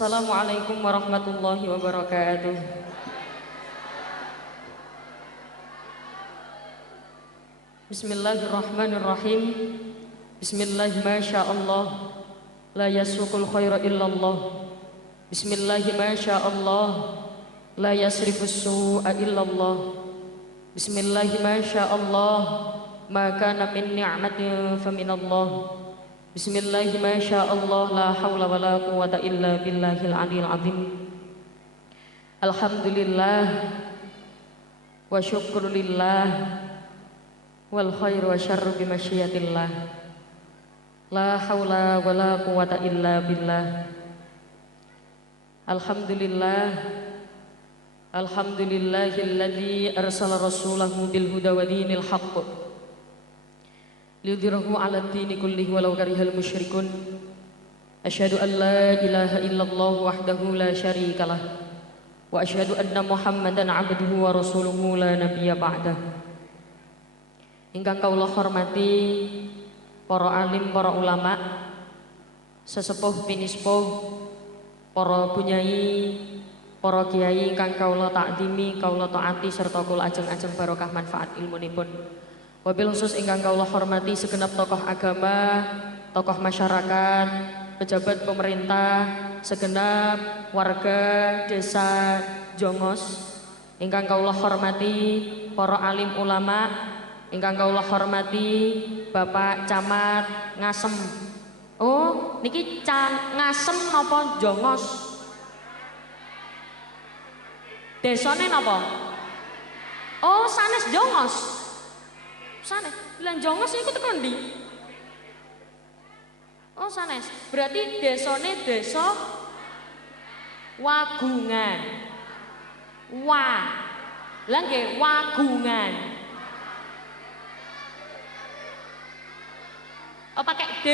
Assalamualaikum warahmatullahi wabarakatuh. Bismillahirrahmanirrahim. Bismillahi masyaallah. La yasukul khaira illallah. Bismillahi masyaallah. La yasrifus su'a illallah. Bismillahi masyaallah. Ma kana min ni'matin faminallah. Bismillahi masyaallah. La hawla wa la quwwata illa billahil aliyil azim. Alhamdulillah wa syukrulillah wal khairu wa syarru bimasyiatillah. La hawla wa la quwwata illa billah. Alhamdulillah. Alhamdulillahilladzi arsala rasulahu bil huda wa dinil haqq liyudhhirahu 'ala ad-dini kullihi walau karihal musyrikun. Asyhadu an la ilaha illallah wahdahu la syarikalah wa asyhadu anna Muhammadan 'abduhu wa rasuluhu la nabiyya ba'dah. Ingkang kawula hormati para alim, para ulama, sesepuh pinispuh, para bunyai, para kiai ingkang kawula takdimi, kawula taati serta kula ajeng-ajeng barokah manfaat ilmunipun. Wabil khusus ingkang kawula hormati segenap tokoh agama, tokoh masyarakat, pejabat pemerintah, segenap warga desa Jongos ingkang kawula hormati, para alim ulama ingkang kawula hormati, Bapak Camat Ngasem. Oh, niki Ngasem napa Jongos? Desane napa? Oh, sanes Jongos. Sanes. Lan Jongos niku teko ndi? Oh, sanes. Berarti desane desa Wagungan. Lah nggih Wagungan. Oh, pakai D.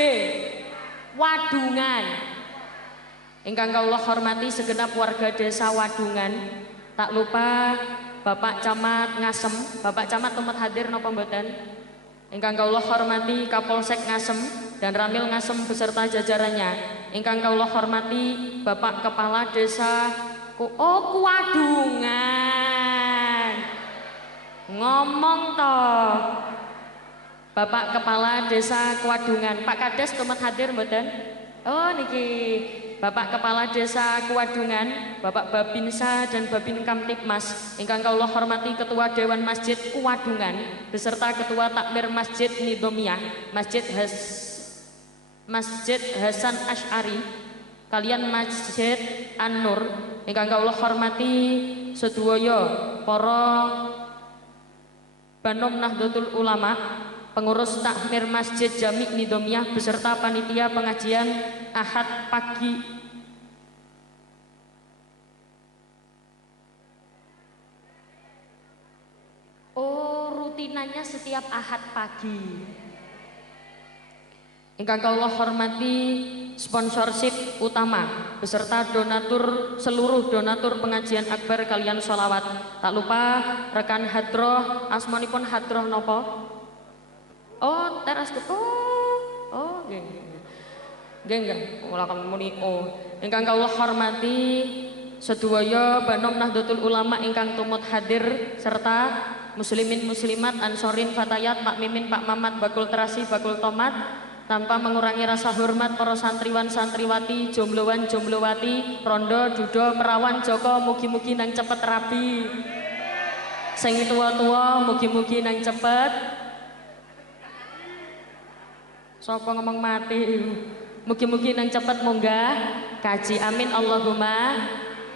Wadungan. Ingkang kawula hormati segenap warga desa Wadungan. Tak lupa Bapak Camat Ngasem. Bapak Camat tempat hadir napa mboten? Ingkang kawula hormati Kapolsek Ngasem dan Ramil Ngasem beserta jajarannya. Ingkang kawula hormati Bapak Kepala Desa Kuwadungan. Ngomong toh. Bapak Kepala Desa Kuwadungan. Pak Kades tempat hadir mboten? Oh niki Bapak Kepala Desa Kuwadungan, Bapak Babinsa dan Babin Kamtipmas. Ingkang kawula hormati Ketua Dewan Masjid Kuwadungan beserta Ketua Takmir Masjid Nidomiyah, Masjid Hasan Asy'ari kalian Masjid An-Nur. Ingkang kawula hormati sedaya para Banom Nahdlatul Ulama, pengurus takmir Masjid Jami' Nidomiyah beserta panitia pengajian Ahad pagi. Oh, rutinannya setiap Ahad pagi. Ingkang kawula hormati sponsorship utama beserta donatur, seluruh donatur pengajian akbar kalian sholawat. Tak lupa rekan hadroh, asmanipun hadroh nopo? Oh, teras oh, nggih. Nggih, kula muni oh. Ingkang kawula hormati sedaya Banom Nahdlatul Ulama ingkang tumut hadir serta muslimin muslimat, ansorin, fatayat, Pak Mimin, Pak Mamat, bakul terasi, bakul tomat, tanpa mengurangi rasa hormat para santriwan santriwati, jomblowan jomblowati, rondo, dudo, perawan, joko, mugi-mugi nang cepet rabi. Sing tua-tua mugi-mugi nang cepet. Sapa ngomong mati? Mugi-mugi nang cepet munggah kaji. Amin Allahumma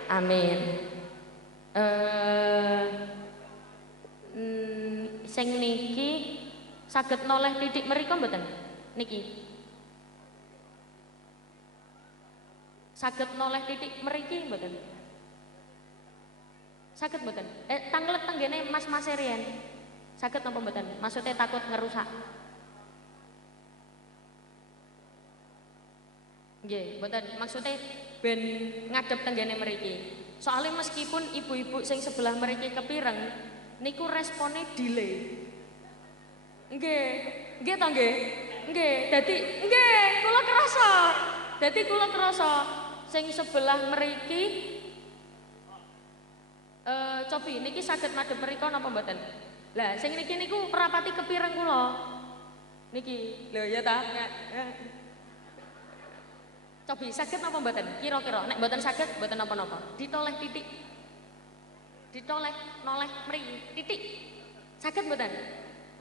amin. Sing niki saged noleh titik mriku mboten? Niki saged noleh titik mriki mboten? Saged mboten? Tanglet tenggene mas-mas riyen. Saged napa mboten? Maksudnya takut ngerusak. Nggih, mboten maksudnya ben ngadep tenggene mriki. Soalnya meskipun ibu-ibu sing sebelah mriki kepireng niku responnya delay. Nggih, nggih to nggih. Nggih, dadi nggih kula krasa. Dadi kula krasa sing sebelah mriki cobi niki saged madhep mriku napa mboten? Lah sing niki niku merapati kepireng kula. Niki. Lho ya ta. Cobi saged napa mboten? Kira-kira nek mboten saged mboten napa-napa. Ditoleh titik. Ditoleh noleh mriki titik. Saged mboten?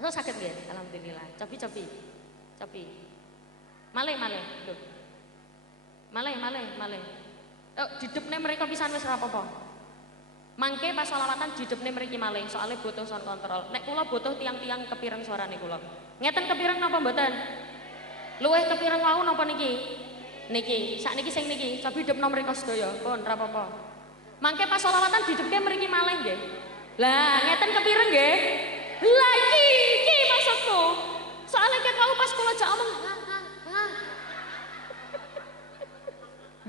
Oh saged nggih. Alhamdulillah. Cobi. Malih. Lho. Malih. Oh, didepne mereka pisan wis ora apa-apa. Mangke pas selawatan didepne mriki malih, soalnya butuh sound control. Nek kula butuh tiang-tiang kepireng suarane kula. Ngeten kepireng napa mboten? Luwih kepireng wau napa niki? Niki, sakniki sing niki, cobi didepno mriko sedaya. Pun ora apa-apa. Mangke pas selawatan didepke mriki malih nggih. Lah, ngeten kepireng nggih? Lah iki maksudku. Soalnya ket wau pas kula jak omong,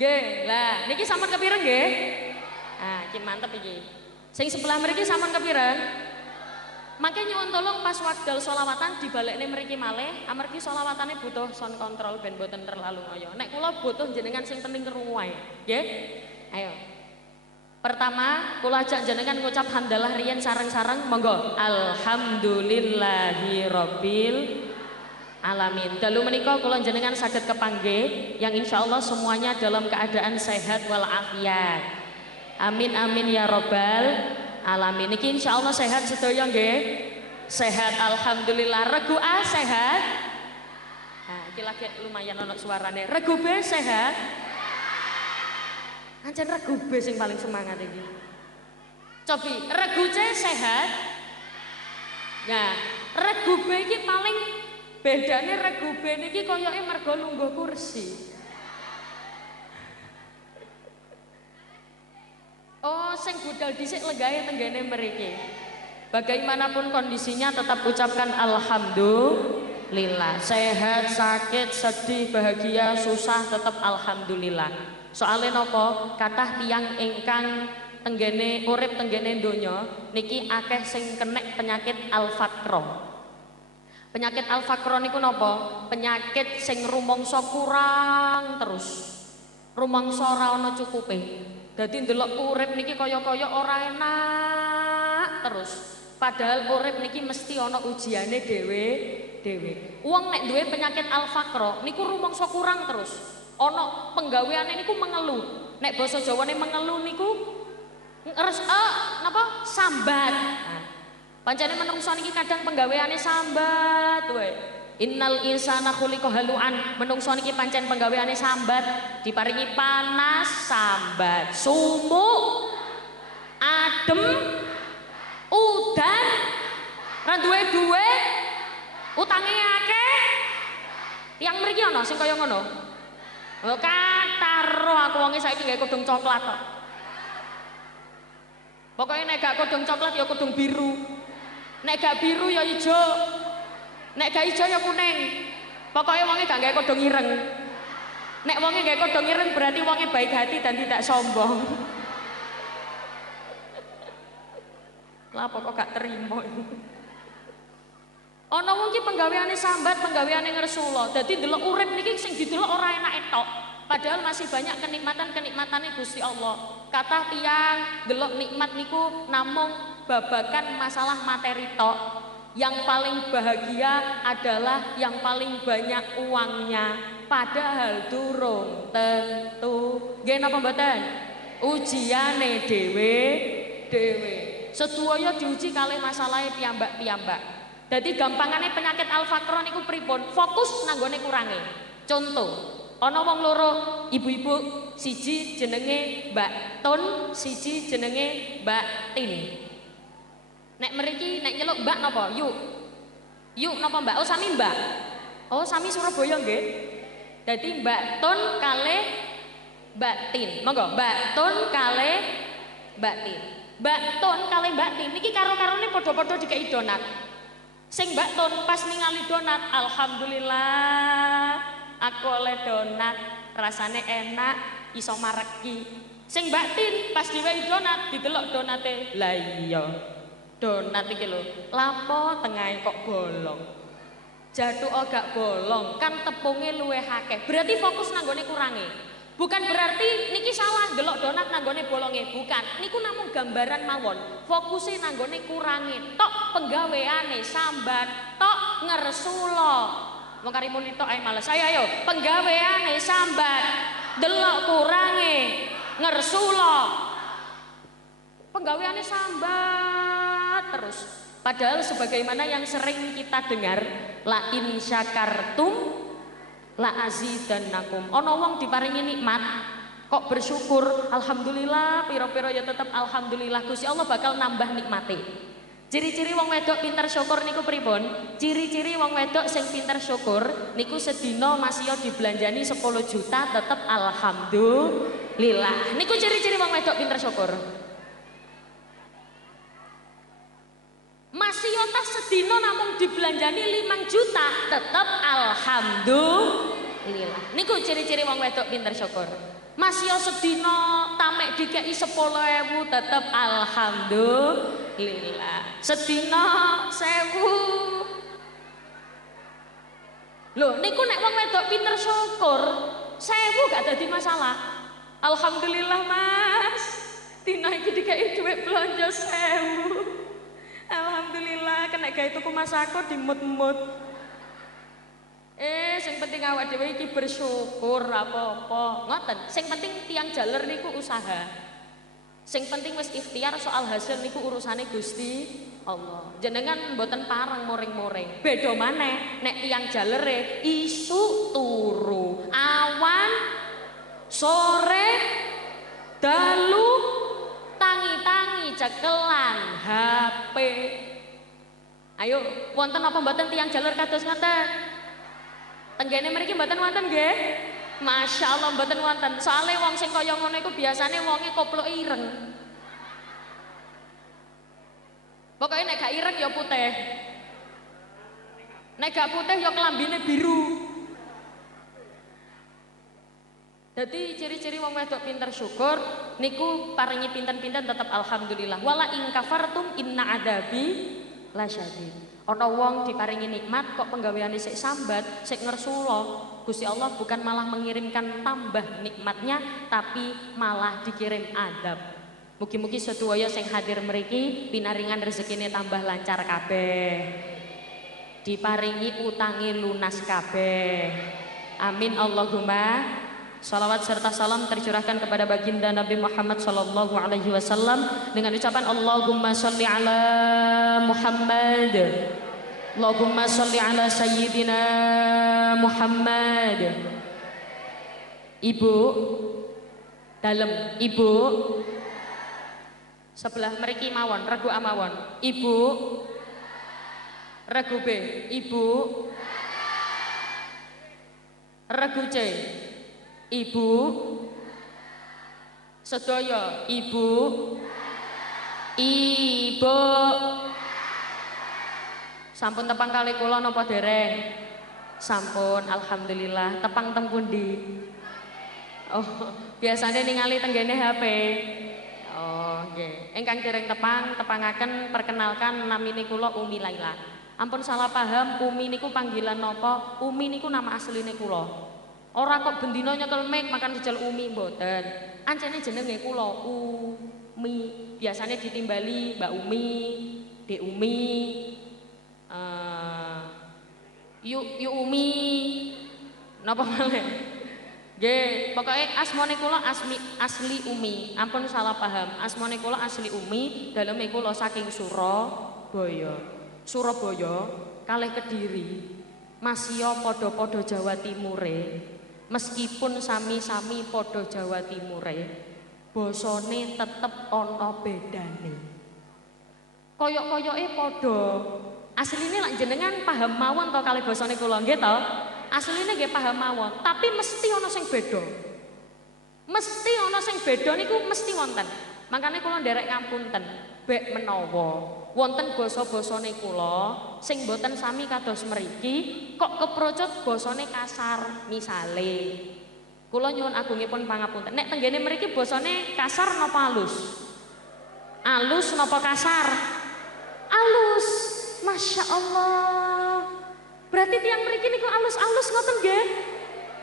nggih, lah niki sampun kepireng nggih? Ah, iki mantep iki. Sing sebelah mriki sampun kepireng? Mangke nyuwun tolong pas wekdal selawatan dibalekne mriki malih, amargi selawatane butuh sound control ben boten terlalu ngoyo. Nek kula butuh jenengan sing penting krungu wae, nggih? Ayo. Pertama, kula ajak jenengan ngucap hamdalah riyen sareng-sareng, monggo. Alhamdulillahirabbil alamin. Dalu menika kula jenengan saged kepanggih yang insyaallah semuanya dalam keadaan sehat walafiat. Amin ya robbal alamin. Niki insyaallah sehat sedaya nggih. Sehat alhamdulillah. Regu A sehat. Nah, iki lagi lumayan ono suarane. Regu B sehat. Ancen regu B sing paling semangat iki. Cobi, regu C sehat. Nah, regu B iki paling bedane regu B niki koyoke mergo lungguh kursi. Oh, sing budal dhisik legahe tenggene mriki. Bagaimanapun kondisinya tetap ucapkan alhamdulillah. Sehat, sakit, sedih, bahagia, susah tetap alhamdulillah. Soalnya nopo kathah tiyang ingkang tenggene urip tenggene donya niki akeh sing kenek penyakit al-faqra. Penyakit al-faqra niku nopo? Penyakit sing rumangsa kurang terus. Rumangsa ora ana cukupe. Dadi ndelok urip niki kaya-kaya ora enak terus. Padahal urip niki mesti ana ujiane dhewe. Wong nek duwe penyakit al-faqra niku rumangsa kurang terus. Ana penggaweane niku mengeluh. Nek basa Jawane mengeluh niku napa? Sambat. Nah, pancene menungso niki kadang penggaweane sambat wae. Innal insana khuliqa halu'an. Menungso niki pancen penggaweane sambat, diparingi panas sambat, sumuk, adem, udan, ra duwe duit, utange akeh. Tiyang mriki ana sing kaya ngono. Oh kataro aku wonge saiki gawe kodong coklat kok. Pokoke nek gak kodong coklat ya kodong biru. Nek gak biru ya ijo. Nek gak ijo ya kuning. Pokoknya wonge gak gawe kodong ireng. Nek wonge gawe kodong ireng berarti wonge baik hati dan tidak sombong. Lah pokok gak terima itu. Ana wong ki penggaweane sambat, penggaweane ngresula. Dadi ndelok urip niki sing didelok ora enak tok. Padahal masih banyak kenikmatan-kenikmatane Gusti Allah. Kathah tiyang ndelok nikmat niku namung babakan masalah materi tok. Yang paling bahagia adalah yang paling banyak uangnya. Padahal durung tentu. Nggih napa mboten? Ujiane dhewe. Sedaya diuji kalih masalahe piyambak-piyambak. Jadi gampangane penyakit al-faqra niku pripun? Fokus nanggone kurange. Contoh, ana wong loro, ibu-ibu, siji jenenge Mbak Tun, siji jenenge Mbak Tin. Nek mriki nek nyeluk Mbak napa? Yuk napa Mbak? Oh sami Mbak. Oh sami Surabaya nggih. Dadi Mbak Tun kalih Mbak Tin. Monggo Mbak Tun kalih Mbak Tin. Mbak Tun kalih Mbak Tin niki karo-karone padha-padha dikei donat. Sing Mbak Tun pas ningali donat, alhamdulillah aku oleh donat, rasane enak, iso mareki. Sing Mbak Tin pas diwehi donat, didelok donate, lah iya. Donat iki lho, lapo tengahe kok bolong. Jatuh gak bolong, kan tepunge luwih akeh. Berarti fokus nanggone kurange. Bukan berarti niki salah delok donat nanggone bolonge, bukan. Niku namung gambaran mawon. Fokusnya nanggone kurangi, tok penggaweane sambat, tok ngersula. Wong karimun tok ae males. Ayo penggaweane sambat, delok kurangi, ngersula. Penggaweane sambat terus. Padahal sebagaimana yang sering kita dengar, la in syakartum la azidannakum. Ana wong diparingi nikmat kok bersyukur, alhamdulillah, piro-piro ya tetap alhamdulillah, Gusti Allah bakal nambah nikmate. Ciri-ciri wong wedok pinter syukur niku pripun? Ciri-ciri wong wedok sing pinter syukur niku sedina masih dibelanjani 10 juta tetep alhamdulillah. Niku ciri-ciri wong wedok pinter syukur. Masih tas sedina namung dibelanjani 5 juta tetep alhamdulillah. Niku ciri-ciri wong wedok pinter syukur. Masih sedina tamek dikei 10.000 tetep alhamdulillah. Sedina 1.000. Loh niku nek wong wedok pinter syukur 1.000 gak dadi masalah. Alhamdulillah Mas, dina iki dikei dhuwit belanja 1.000. Alhamdulillah kena gawe tuku masako dimut-mut. Sing penting awak dhewe iki bersyukur apa-apa. Ngoten, sing penting tiang jaler niku usaha. Sing penting wis ikhtiar, soal hasil niku urusane Gusti Allah. Jenengan mboten parang moring-moring. Beda maneh nek tiang jalere isu turu, awan sore dalu tangi-tangi cekelan HP. Ayo wonten apa mboten tiang jalur kados ngoten? Tenggene mriki mboten wonten nggih? Masyaallah mboten wonten. Soale wong sing kaya ngono iku biasane wonge koplo ireng. Pokoknya nek gak ireng ya putih. Nek gak putih ya kelambine biru. Jadi ciri-ciri wong wedok pinter syukur niku paringi pinten-pinten tetep alhamdulillah. Wala in kafartum inna adabi lasyadid. Ana wong diparingi nikmat kok penggaweane sik sambat, sik ngersula. Gusti Allah bukan malah mengirimkan tambah nikmatnya, tapi malah dikirim adab. Mugi-mugi sedaya sing hadir mriki pinaringan rezekine tambah lancar kabeh. Diparingi utangi lunas kabeh. Amin Allahumma. Salawat serta salam tercurahkan kepada baginda Nabi Muhammad sallallahu alaihi wasallam dengan ucapan Allahumma sholli ala Muhammad. Allahumma sholli ala sayyidina Muhammad. Ibu dalem, ibu sebelah mriki mawon, regu amawon. Ibu regu B, ibu regu C. Ibu sedaya, ibu sampun tepang kali kula napa dereng? Sampun, alhamdulillah. Tepang teng pundi? Oh, biasanya ningali tenggene HP. Oh, nggih. Ingkang dereng tepang, tepangaken perkenalkan namine kula Umi Laila. Ampun salah paham, Umi niku panggilan napa? Umi niku nama asline kula. Ora kok bendina nyekel mic makan dijel Umi mboten. Ancene jenenge kula Umi. Biasanya ditimbali Mbak Umi, Dek Umi, Yuk Umi. Napa malih? Nggih, pokoke asmane kula asli Umi. Ampun salah paham. Asmane kula asli Umi, daleme kula saking Surabaya. Surabaya kalih Kediri. Masya padha-padha Jawa Timure. Meskipun sami-sami padha Jawa Timure, basane tetep ana bedane. Koyok-koyoke padha. Asline lak jenengan paham mawon to kalih basane kula nggih to? Asline nggih paham mawon, tapi mesti ana sing beda. Mesti ana sing beda niku mesti wonten. Makane kula nderek ngapunten, bek menawa wonten basa-basane kula sing boten sami kados mriki kok keprocot basane kasar. Misale kula nyuwun agungipun pangapunten, nek tenggene mriki basane kasar napa alus? Alus napa kasar? Alus. Masya Allah. Berarti tiang mriki niku alus-alus ngoten nggih?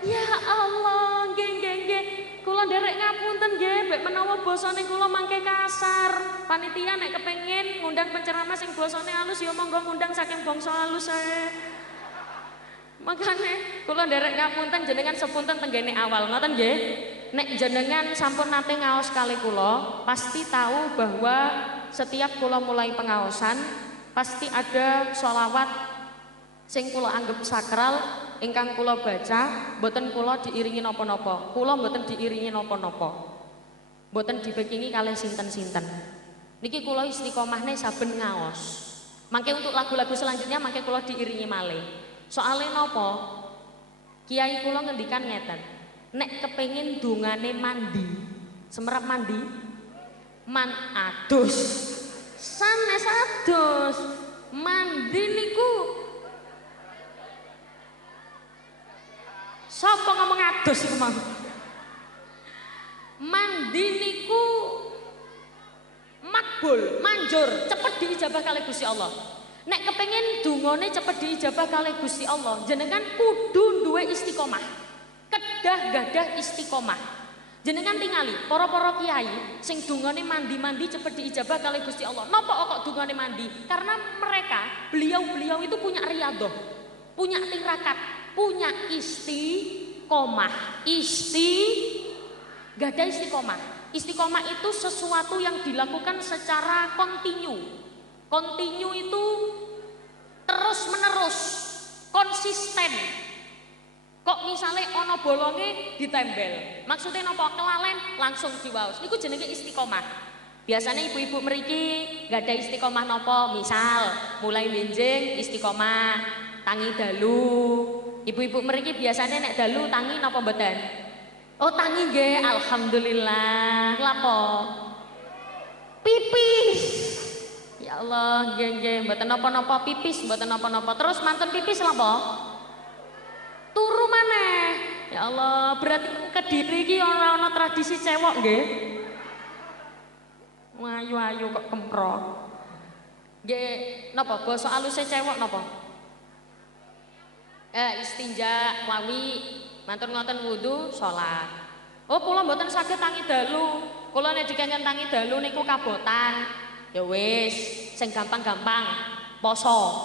Ya Allah, nggih nggih nggih. nderek ngapunten nggih, mbek menawa basane kula mangke kasar. Panitia nek kepengin ngundang penceramah sing basane halus ya monggo ngundang saking bangsa halus ae. Makane kula nderek ngapunten jenengan sepunten tenggene awal ngoten nggih. Nek jenengan sampun nate ngaos kali kula, pasti tahu bahwa setiap kula mulai pengaosan pasti ada sholawat sing kula anggap sakral ingkang kula baca, mboten kula diiringi napa-napa. Kula mboten diiringi napa-napa. Mboten dibekingi kalih sinten-sinten. Niki kula istiqomahne saben ngaos. Mangke untuk lagu-lagu selanjutnya mangke kula diiringi malih. Soale napa? Kiai kula ngendikan ngeten. Nek kepengin dungane mandi, semerap mandi, adus. Sanes adus. Mandi niku sapa ngomong adus iku mau? Mandi niku makbul, manjur, cepet diijabah kali Gusti Allah. Nek kepengin dungane cepet diijabah kali Gusti Allah, jenengan kudu duwe istiqomah. Kedah gadah istiqomah. Jenengan tingali para-para kiai sing dungane mandi-mandi cepet diijabah kali Gusti Allah. Napa kok dungane mandi? Karena mereka, beliau-beliau itu punya riyadhah, punya tirakat, punya istiqomah. Gadah istiqomah. Istiqomah itu sesuatu yang dilakukan secara kontinu. Kontinu itu terus menerus, konsisten. Kok misalnya ono bolonge ditembel, maksudnya nopo kelalen langsung diwaos. Niku jenenge istiqomah. Biasanya ibu-ibu mriki gak ada istiqomah nopo, misal mulai benjing istiqomah, tangi dalu. Ibu-ibu mriki biasanya nek dalu tangi nopo mboten? Oh tangi nggih, alhamdulillah. Lapo? Pipis. Ya Allah, nggih mboten napa-napa pipis, mboten napa-napa. Terus manten pipis lapo? Turu maneh. Ya Allah, berarti Kediri iki ora ana tradisi cewek nggih. Ayu-ayu kok kemprot. Nggih, napa basa aluse cewek napa? Istinja, wawi, mantun ngoten wudu, salat. Oh, kula mboten saged tangi dalu. Kula nek dikengken tangi dalu niku kabotan. Ya wis, sing gampang-gampang poso.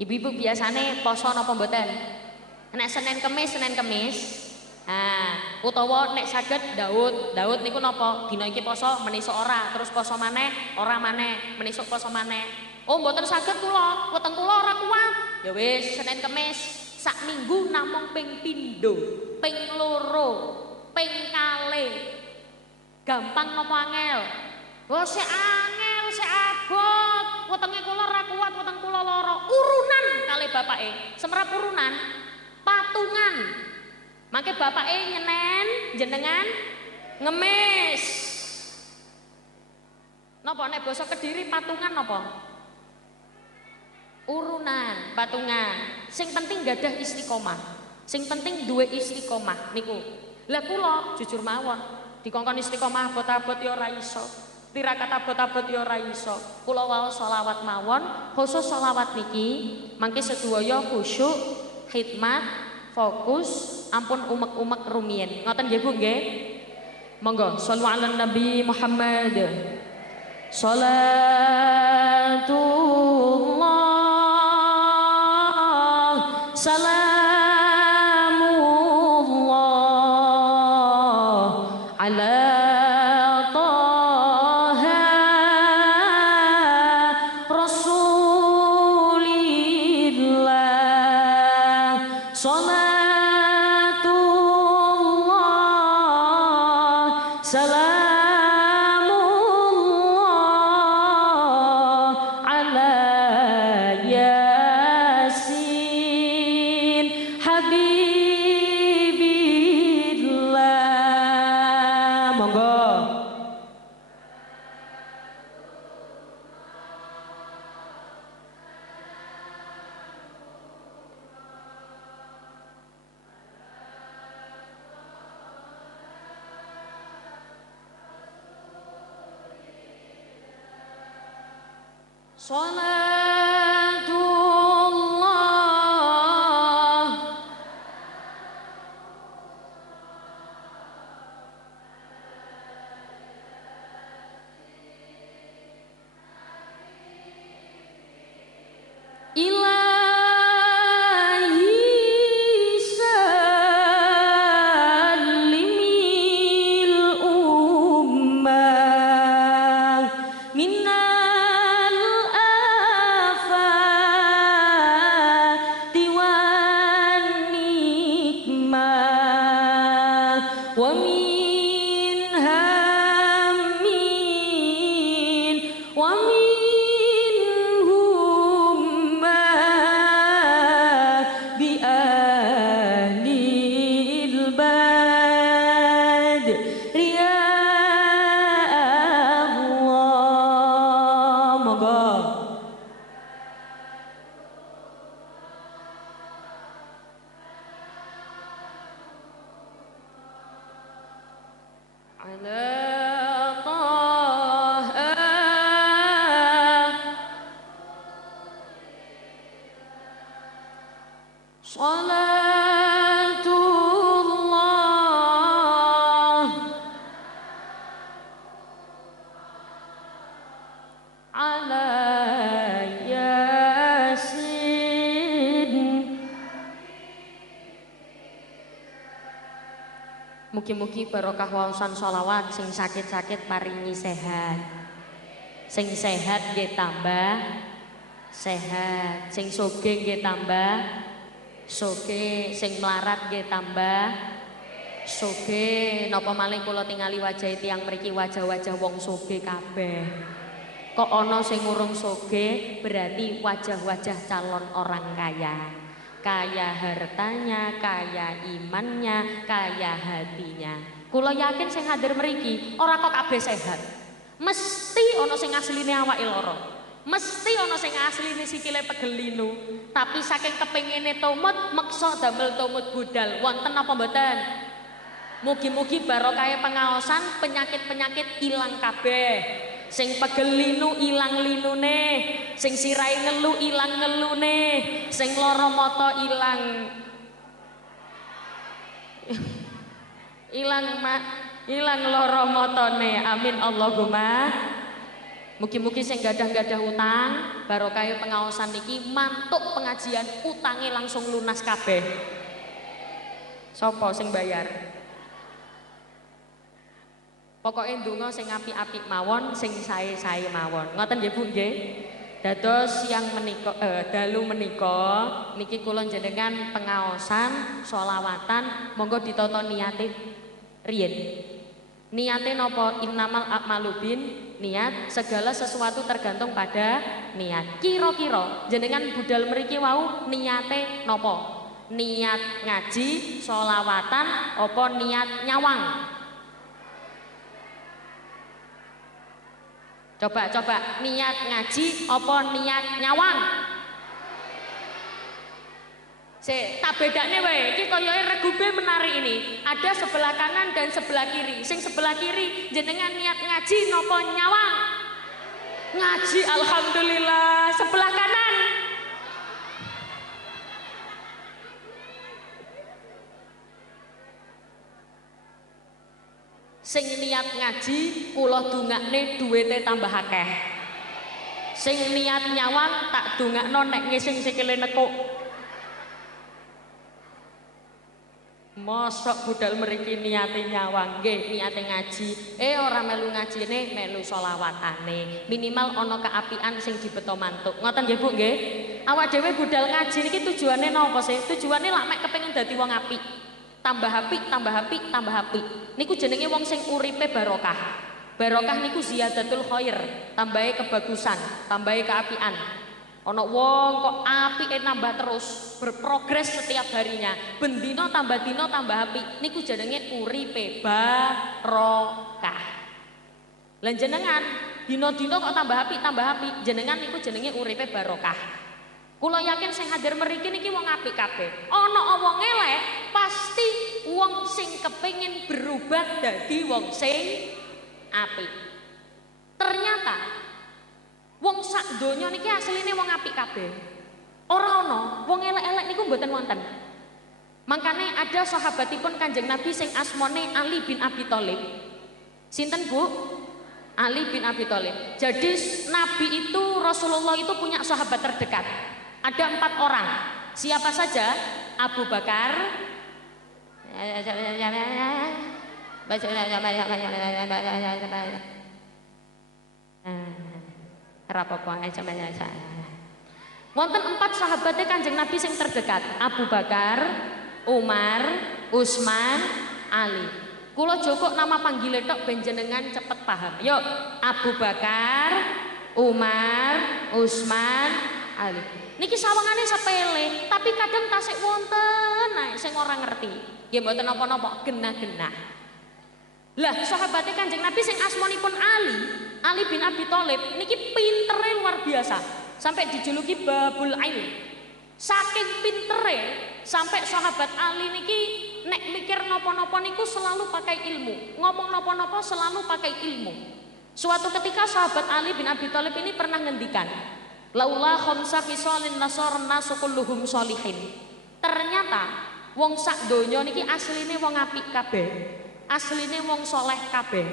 Ibu-ibu biasane poso napa mboten? Nek Senin Kemis, utawa nek saged Daud niku napa? Dina iki poso menisuk ora, terus poso maneh, ora maneh, menisuk poso maneh. Oh mboten saged kula, weteng kula ora kuat. Ya wis Senin Kemis sak minggu namung ping pindho, ping loro, ping kalih. Gampang napa angel? Oh sik angel, sik abot. Wetenge kula ora kuat, weteng kula lara. Urunan kalih bapake. Semerap urunan. Patungan. Mangke bapake nyenen, jenengan ngemis. Napa nek basa Kediri patungan napa? Urunan, patungan. Sing penting gadah istiqomah. Sing penting duwe istiqomah niku. Lah kula jujur mawon, dikongkon istiqomah abot-abot ya ora iso. Tirakat abot-abot ya ora iso. Kula waos selawat mawon, khusus selawat niki mangke sedaya khusyuk, khidmat, fokus, ampun umek-umek rumiyin. Ngoten nggih Bu nggih? Monggo shollu ala Nabi Muhammad. Salatullah salamullah ala wa minhum ma bi ahlil bad riya Allah moga ala Salatullah ala Yasin. Mugi-mugi barokah waosan sholawat sing sakit-sakit paringi sehat. Sing sehat nggih tambah sehat, sing sugih nggih tambah sugih, sing melarat nggih tambah sugih. Napa malih kula tingali wajah tiyang mriki wajah-wajah wong sugih kabeh. Kok ana sing urung sugih berarti wajah-wajah calon orang kaya. Kaya hartanya, kaya imannya, kaya hatinya. Kula yakin sing hadir mriki ora kok kabeh sehat. Mesti ana sing asline awake lara. Mesti ana sing asline sikile pegelinu, tapi saking kepengine tumut meksa damel tumut budal. Wonten apa mboten? Mugi-mugi barokah pengaosan penyakit-penyakit ilang kabeh. Sing pegelinu ilang linune, sing sirahe ngelu ilang ngelune, sing lara mata ilang ilang lara matane. Amin Allahumma. Mugi-mugi sing gadah-gadah utang barokah pengaosan niki mantuk pengajian utange langsung lunas kabeh. Sopo sing bayar? Pokoknya ndonga sing apik-apik mawon, sing sae-sae mawon. Ngoten nggih Bu nggih. Dados siang menika dalu menika niki kula jenengan pengaosan sholawatan monggo ditata niate riyen. Niate napa? Innamal a'malu bin niat, segala sesuatu tergantung pada niat. Kira-kira jenengan budal mriki wau niate napa? Niat ngaji, sholawatan, apa niat nyawang? Coba niat ngaji apa niat nyawang? Tak bedane wae, iki koyoke regube menarik ini. Ada sebelah kanan dan sebelah kiri. Sing sebelah kiri jenengan niat ngaji napa nyawang? Ngaji, alhamdulillah. Sebelah kanan sing niat ngaji kula dongakne duwite tambah akeh. Sing niat nyawang tak dongakno nek ngising sikile nekuk. Mosok budal mriki niate nyawang nggih, niate ngaji. Ora melu ngajine, melu sholawatane. Minimal ana keapian sing dibeto mantuk. Ngoten nggih Bu nggih. Awak dhewe budal ngaji niki tujuane napa sih? Tujuane lak mek kepengin dadi wong apik. Tambah apik, tambah apik, tambah apik. Niku jenenge wong sing uripe barokah. Barokah niku ziyadatul khair, tambahe kebagusan, tambahe keapian. Ana wong kok apike nambah terus, berprogres setiap harinya. Ben dina tambah apik. Niku jenenge uripe barokah. Lan jenengan dina-dina kok tambah apik, jenengan niku jenenge uripe barokah. Kula yakin sing hadir mriki niki wong apik kabeh. Ana wong elek, pasti wong sing kepengin berubah dadi wong sing apik. Ternyata wong sak donya niki asline wong apik kabeh. Ora ana wong elek-elek niku mboten wonten. Makane ada sahabatipun Kanjeng Nabi sing asmane Ali bin Abi Thalib. Sinten Bu? Ali bin Abi Thalib. Jadi Nabi itu, Rasulullah itu punya sahabat terdekat. Ada 4 orang. Siapa saja? Abu Bakar, wonten 4 sahabatnya Kanjeng Nabi sing terdekat. Abu Bakar, Umar, Utsman, Ali. Kula joko nama panggile tok ben jenengan cepet paham. Yuk, Abu Bakar, Umar, Utsman, Ali. Niki sawangane sepele, tapi kadang tasik wonten ae sing ora ngerti. Nggih mboten napa-napa, genah-genah. Lah sahabatnya Kanjeng Nabi sing asmanipun Ali bin Abi Thalib niki pintere luar biasa. Sampai dijuluki Babul Ilm. Saking pintere sampai sahabat Ali niki nek mikir napa-napa niku selalu pakai ilmu. Ngomong napa-napa selalu pakai ilmu. Suatu ketika sahabat Ali bin Abi Thalib ini pernah ngendikan, laula khamsa khisalin nasarun nasu kulluhum sholihin. Ternyata wong sak donya niki asline wong apik kabeh. Asline wong soleh kabeh.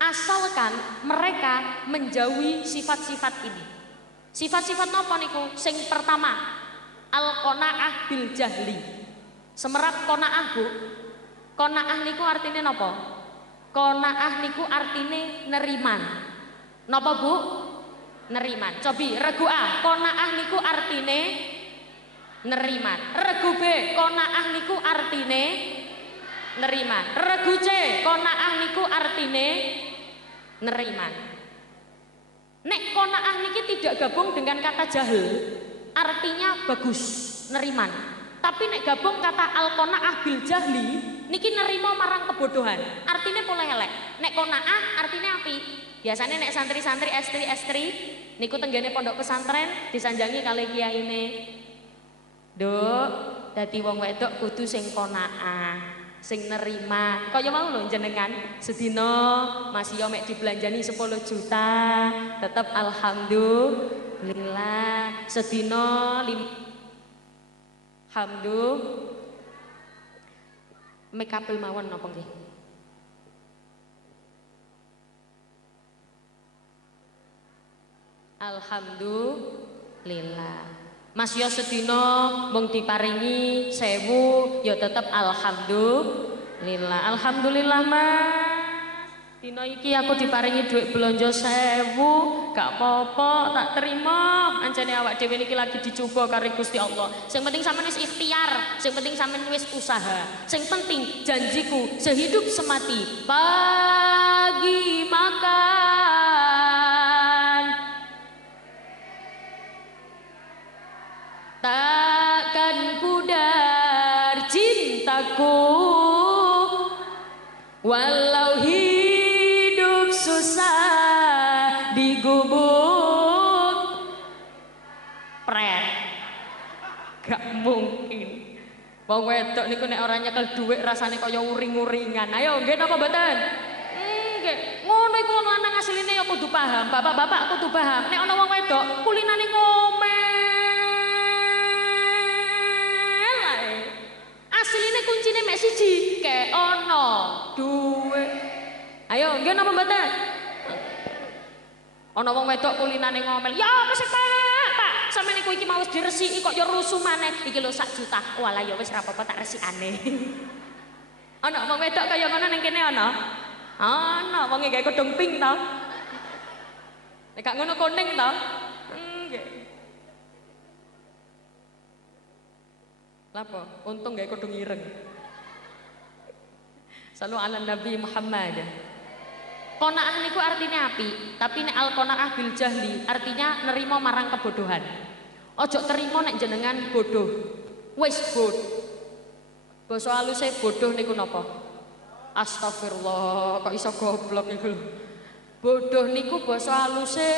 Asalkan mereka menjauhi sifat-sifat ini. Sifat-sifat napa niku? Sing pertama, al-qanaah bil jahli. Semerap qanaah, Bu. Qanaah niku artine napa? Qanaah niku artine neriman. Napa, Bu? Neriman. Cobi regu A, qanaah niku artine neriman. Regu B, qanaah niku artine neriman. Regu C, qanaah niku artine neriman. Nek qanaah niki tidak gabung dengan kata jahil, artinya bagus, neriman. Tapi nek gabung kata al-qanaah bil jahli, niki nerima marang kebodohan. Artinya boleh elek. Nek qanaah artinya api. Biasanya nek santri-santri estri niku tenggene pondok pesantren disanjangi kali kiyaine. Nduk, dadi wong wedok kudu sing qanaah, sing nerima. Kaya mau lho jenengan sedina masih yo mek dibelanjani 10 juta, tetep alhamdulillah. Sedina make up mawon napa nggih? Alhamdulillah. Mas yo sedina mung diparingi 1000 yo tetep alhamdulillah. Alhamdulillah Mas. Dina iki aku diparingi duit belanja 1000, gak apa-apa, tak terima. Anjane awak dhewe niki lagi dicoba karo Gusti Allah. Sing penting sampean wis ikhtiar, sing penting sampean wis usaha. Sing penting janjiku sehidup semati. Pagi makan, takkan pudar cintaku, walau hidup susah digubuk pret. Gak mungkin wong wedok niku nek ora nyekel dhuwit rasane kaya uring-uringan. Ayo nggih napa mboten? Nggih. Ngono iku wong lanang asline ya kudu paham. Bapak-bapak kudu paham. Nek ana wong wedok kulinane ngomel ae. Asline kuncine mek siji, kek ono duwe. Ayo, nggih napa mboten? Ana wong wedok kulinane ngomel, "Ya wis Pak, sampe niku iki mau wis diresiki kok ya rusuh maneh. Iki lho 1 juta." Walah ya wis ra apa-apa tak resikane. Ana wong wedok kaya ngono ning kene ana? Ana, wong gawe kodhong pink to. Nek gak ngono kuning to? Nggih. Lapo? Untung gawe kodhong ireng. Salu ala Nabi Muhammad. Qanaah niku artinya api, tapi nek al-qanaah bil jahli artinya nerima marang kebodohan. Ojo terima nek jenengan bodoh. Wis basa haluse bodoh niku napa? Astagfirullah, kok iso goblok iku lho. Bodoh niku basa haluse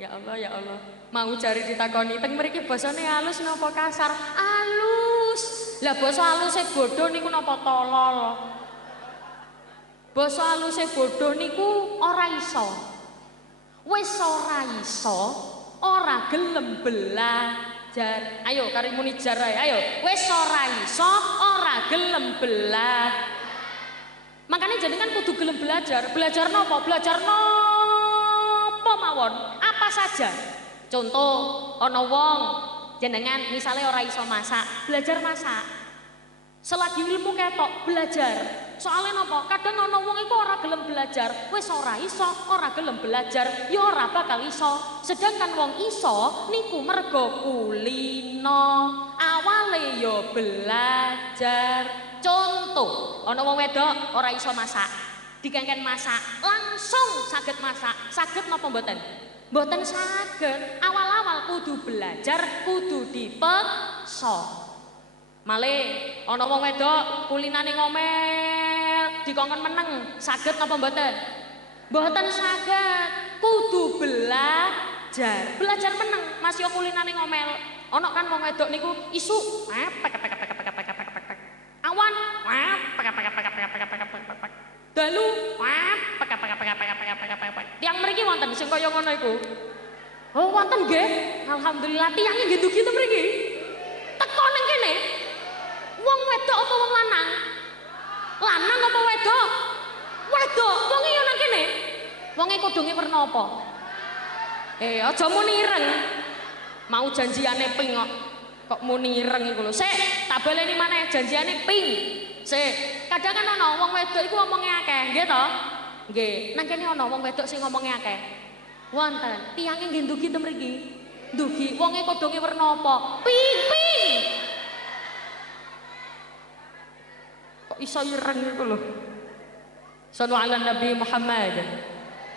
Ya Allah, ya Allah. Mau cari ditakoni, teng mriki basane halus napa kasar? Halus. Lah basa haluse bodoh niku napa tolol? Basa haluse bodoh niku ora iso. Wis ora iso, ora gelem belajar. Ayo karimuni jar ae. Ayo, wis ora iso, ora gelem belajar. Makanya jenengan kudu gelem belajar. Belajar napa? Belajar napa mawon? Apa saja. Contoh ana wong jenengan misalnya ora iso masak, belajar masak. Selagi ilmu ketok belajar. Soalnya napa? Kadang ana wong iku ora gelem belajar, wis ora iso, ora gelem belajar, ya ora bakal iso. Sedangkan wong iso niku mergo kulino. Awale ya belajar. Contoh, ana wong wedok ora iso masak. Dikengken masak, langsung saged masak. Saged napa mboten? Mboten saged. Awal-awal kudu belajar, kudu dipeksa. Malih ana wong wedok kulinane ngomel dikongkon meneng, saged napa mboten? Mboten saged, kudu belajar. Belajar meneng, masih kulinane ngomel. Ana kan wong wedok niku isu awan dalu tiang mriki wonten sing kaya ngono iku. Oh wonten nggih, alhamdulillah tiange nggih dugi to mriki. Teko ning kene. Wong wedok apa wong lanang? Lanang apa wedok? Wedok. Wonge yo nang kene. Wonge kodonge werna apa? Aja muni ireng. Mau janjiane pink kok muni ireng iku lho. Sik, tak baleni maneh janjiane pink. Sik, kadang kan ana wong wedok iku ngomonge akeh, nggih to? Nggih, nang kene ana wong wedok sing ngomonge akeh. Wonten, tiange nggih ndugi to mriki. Ndugi, wonge kodonge werna apa? Pink, pink. Iso ireng iku lho. Sallu ala Nabi Muhammad.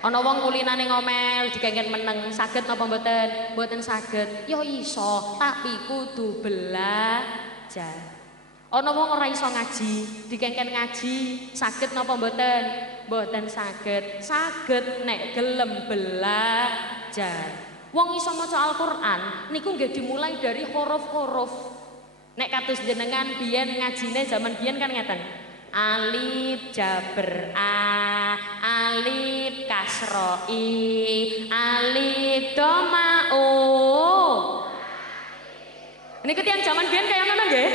Ana wong kulinane ngomel dikengken meneng, saged napa mboten? Mboten saged. Ya iso, tapi kudu belajar. Ana wong ora iso ngaji, dikengken ngaji, saged napa mboten? Mboten saged. Saged nek gelem belajar. Wong iso maca Al-Qur'an niku nggih dimulai dari huruf-huruf. Nek kados jenengan biyen ngajine zaman biyen kan ngeten. Alif jaber a, alif kasro i, alif doma o. Ini yang zaman biyen kaya ngono nggih?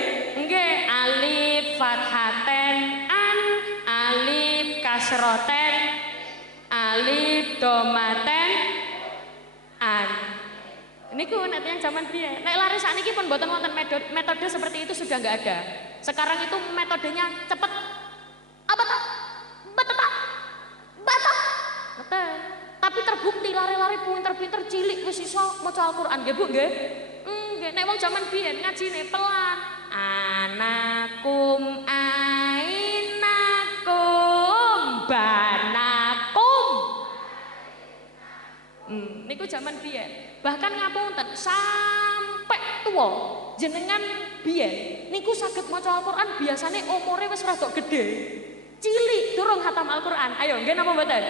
Nggih, alif fathaten an, alif kasroten, alif domaten an. Niku nek yang zaman biyen. Nek lari sakniki pun mboten wonten metode seperti itu sudah nggak ada. Sekarang itu metodenya cepet. Apa tak? Betetak. Batak. Betul. Tapi terbukti lari-lari pinter-pinter cilik wis iso maca Al-Qur'an nggih Bu nggih? Nggih, nek wong zaman biyen ngajine pelan. Anakum ainakum banakum. Niku zaman biyen. Bahkan ngapunten sampai tua jenengan biyen niku saged maca Al-Qur'an biasane umure wis rada gedhe. Cilik durung khatam Al-Qur'an. Ayo nggih napa mboten?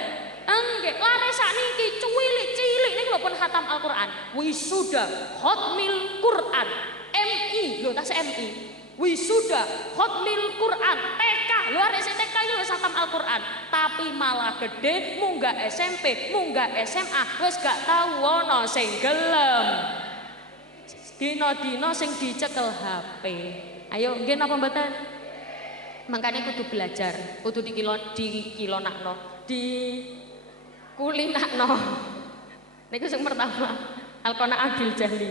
Nggih, lare sakniki cilik niku lho pun khatam Al-Qur'an. Wisuda khatmil Qur'an. MI lho tas MI. Wisuda khatmil Qur'an. TK lho arek sing TK iki lho khatam Al-Qur'an. Tapi malah gede munggah SMP, munggah SMA wis gak tau ana sing gelem. Dina-dina sing dicekel HP. Ayo nggih napa mboten? Makanya kudu belajar, kudu dikulonakno. Niku sing pertama, Al-Qanaah bil Jahli.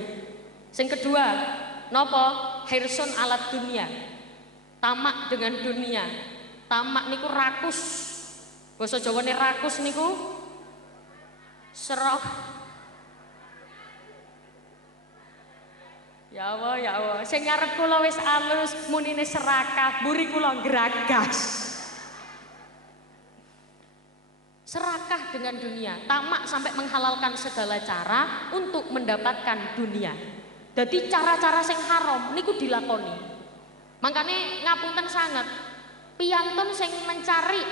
Sing kedua, napa? Hirsun alat dunia. Tamak dengan dunia. Tamak niku rakus. Basa Jawane rakus niku serok. Ya Allah, sing ngarep kula wis alus, munine serakah, buri kula ngragas. Serakah dengan dunia, tamak sampai menghalalkan segala cara untuk mendapatkan dunia. Jadi cara-cara sing haram niku dilakoni. Makanya ngapunten sangat, piyantun sing mencari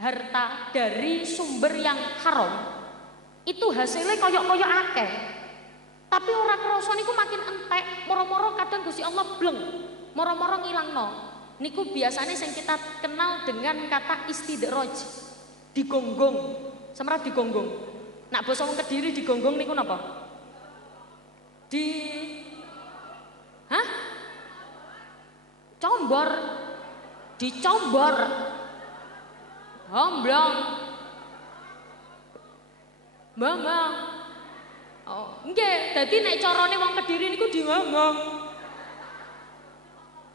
harta dari sumber yang haram itu hasilnya koyok-koyok akeh. Tapi orang krasa niku makin entek, moro-moro kadang Gusti Allah bleng, moro-moro ngilangno. Niku biasanya sing kita kenal dengan kata istidraj, digonggong, semrat digonggong. Nak basa wong Kediri digonggong niku napa? Combor, dicombor, homblong, bambang. Oh, nggih, dadi nek carane wong Kediri niku dingomong.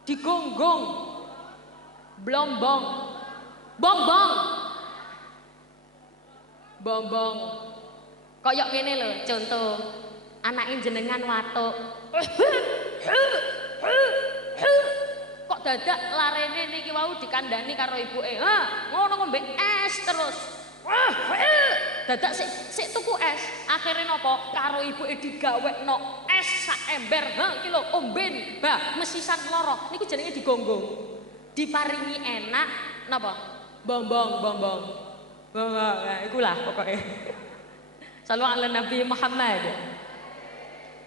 digonggong, blombong, bongbong, bongbong. Koyok ngene lho, contoh anake jenengan watuk. Kok dadak larene niki wau dikandani karo ibuke. Ha, ngono ngombe es terus. Dadak sik tuku es. Akhire napa? Karo ibuke digawekno es sak ember. Ha, iki lho omben. Bah, mesisan loro. Niku jenenge digonggong. Diparingi enak napa? Bombong. Nah, ikulah pokoknya. Sallallahu ala Nabi Muhammad.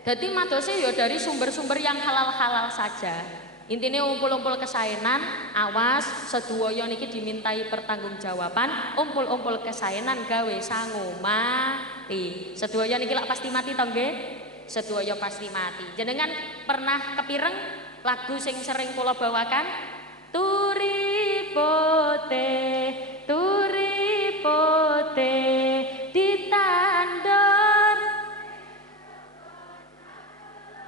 Jadi madose ya dari sumber-sumber yang halal-halal saja. Intinya umpul-umpul kesaenan, awas sedaya niki dimintai pertanggungjawaban. Umpul-umpul kesaenan gawe sangu mati. Sedaya niki lak pasti mati to nggih? Sedaya pasti mati. Jenengan pernah kepireng lagu sing sering kula bawakan? Turipote ditandon.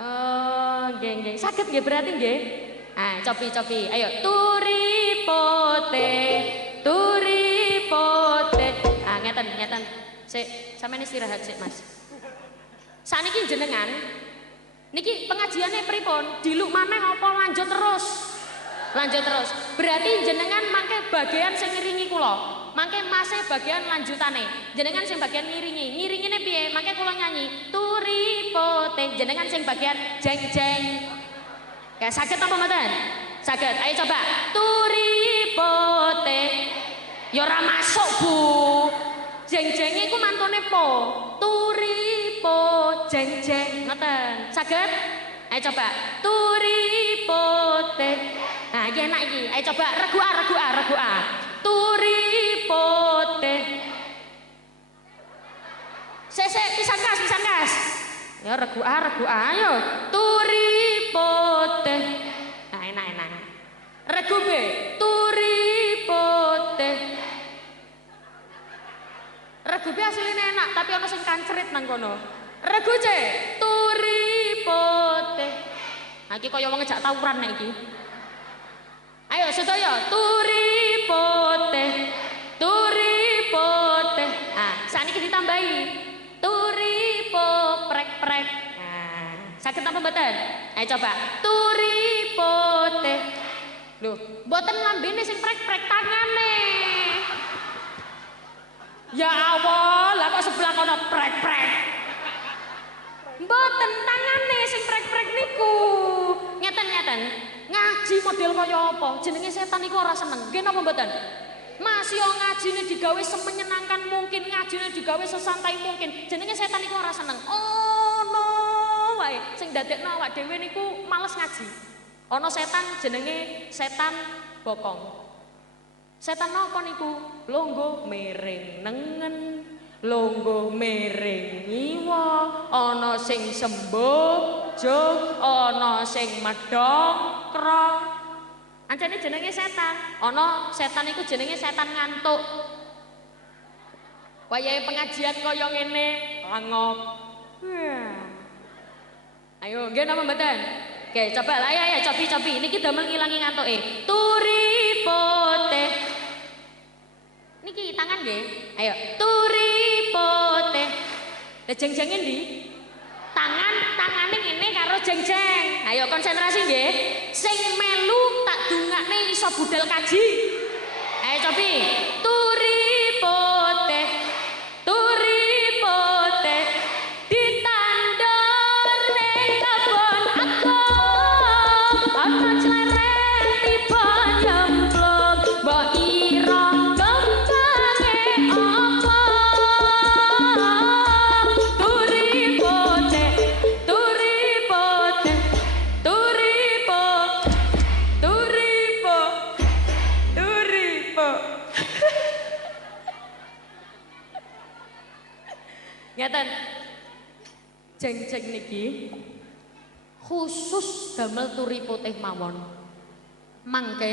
Oh, nggih. Saged nggih berarti nggih. Ah, copi. Ayo turipote. Ah, ngeten. Sik, sampeyan istirahat sik, Mas. Saniki jenengan niki pengajiane pripun? Diluk maneh apa lanjut terus? Lanjut terus. Berarti jenengan mangke bagian sing ngiringi kula. Mangke masih bagian lanjutane. Jenengan sing bagian ngiringi. Ngiringine piye? Mangke kula nyanyi turipote. Jenengan sing bagian jeng-jeng. Kayak saged apa mboten? Saged. Ayo coba. Turipote. Ya ora masuk, Bu. Jeng-jenge iku mantune po. Turipo jeng-jeng. Ngoten. Saged? Ayo coba. Turipote. Nah, iki enak iki. Ayo coba regua. Turipote. Sik pisan kas. Ya regua ayo. Turipote. Nah, enak. Regu B. Turipote. Regu B asline enak, tapi ana sing kancrit nang kono. Regu C. Turipote. Nah, iki kaya wong ngejak tawuran nek iki. Ayo sedaya turipote. Ah, saniki ditambahi turipo prek. Nah, saged apa mboten? Ayo coba turipote. Lho, mboten lambene sing prek tangane. Ya Allah, lah kok sebelah kono prek. Mboten tangane sing prek niku. Ngeten. Ngaji model kaya apa? Jenenge setan iku ora seneng. Nggih napa mboten? Mas yo ngajine digawe semenyenangkan mungkin, ngajine digawe sesantai mungkin. Jenenge setan iku ora seneng. Ono wae sing dadekno awak dhewe niku males ngaji. Ono setan jenenge setan bokong. Setan napa niku? Longgo miring nengen, longgo miring ngiwa, ana sing sembojog, ana sing medhongkrong. Ancene jenenge setan. Ana setan iku jenenge setan ngantuk. Wayahe pengajian kaya ngene, angop. Ayo, nggih napa mboten? Oke, coba ayo copi. Niki damel ngilangi ngantuke. Turipote. Niki tangan nggih. Ayo, turipote. Lah jeng-jenge ndi? Tangane ngene karo jeng-jeng. Ayo konsentrasi nggih. Sing melu tak dungakne iso budal kaji. Ayo copi. Turipote. Ditandor ning kebon agung. Ana cleren tiba nyemplung. Mbok ira kembange apa? Turipote. Ngeten. Jeng-jeng niki khusus damel turipoteh mawon. Mangke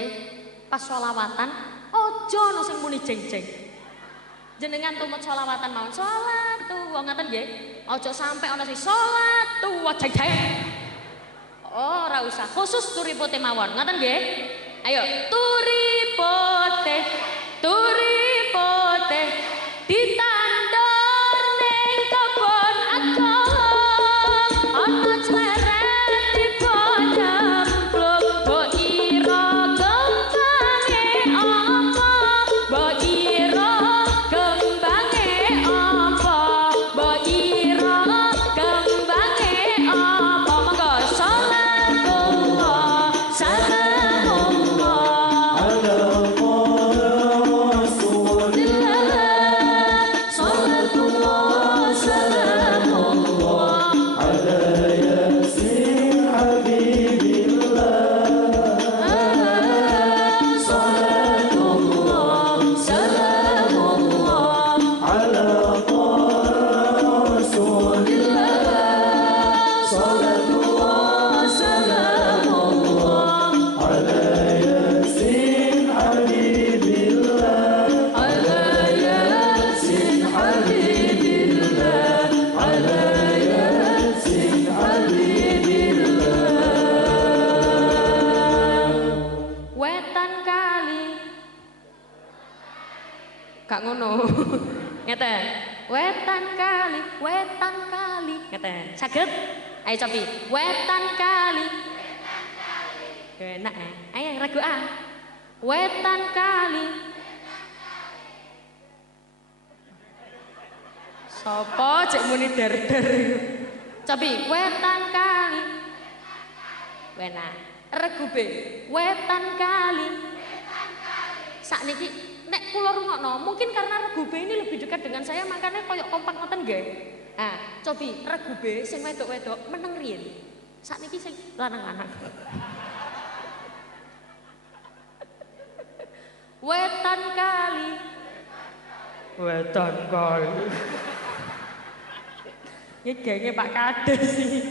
pas sholawatan ojo ana sing muni jeng-jeng. Jenengan tumut sholawatan mawon. Sholatu wong ngaten nggih. Ojo sampai ana sing sholatu jeng-jeng. Oh, ora usah. Khusus turipote mawon. Ngoten nggih? Ayo, turipote, turipote ditandur ning kebon agong ana cleret diponyemplung mbok ira gembange apa mbok ira gembange apa mbok ira gembange apa monggo salatullah salamullah ala gak ngono. Ngeten. Wetan kali, ngeten. Saged? Ayo cobi. Wetan kali. Enak ya. Ayo regu A. Wetan kali. Sopo cek muni der-der. Cobi, wetan kali. Enak. Regu B. Wetan kali. Sakniki nek kula rungokno, mungkin karena regu B ini lebih dekat dengan saya makanya koyok kompak ngoten nggih. Nah, cobi regu B sing wedok-wedok meneng riyen. Sakniki sing lanang-lanang. Wetan kali. Wetan kali. Ini gengnya Pak Kades sih.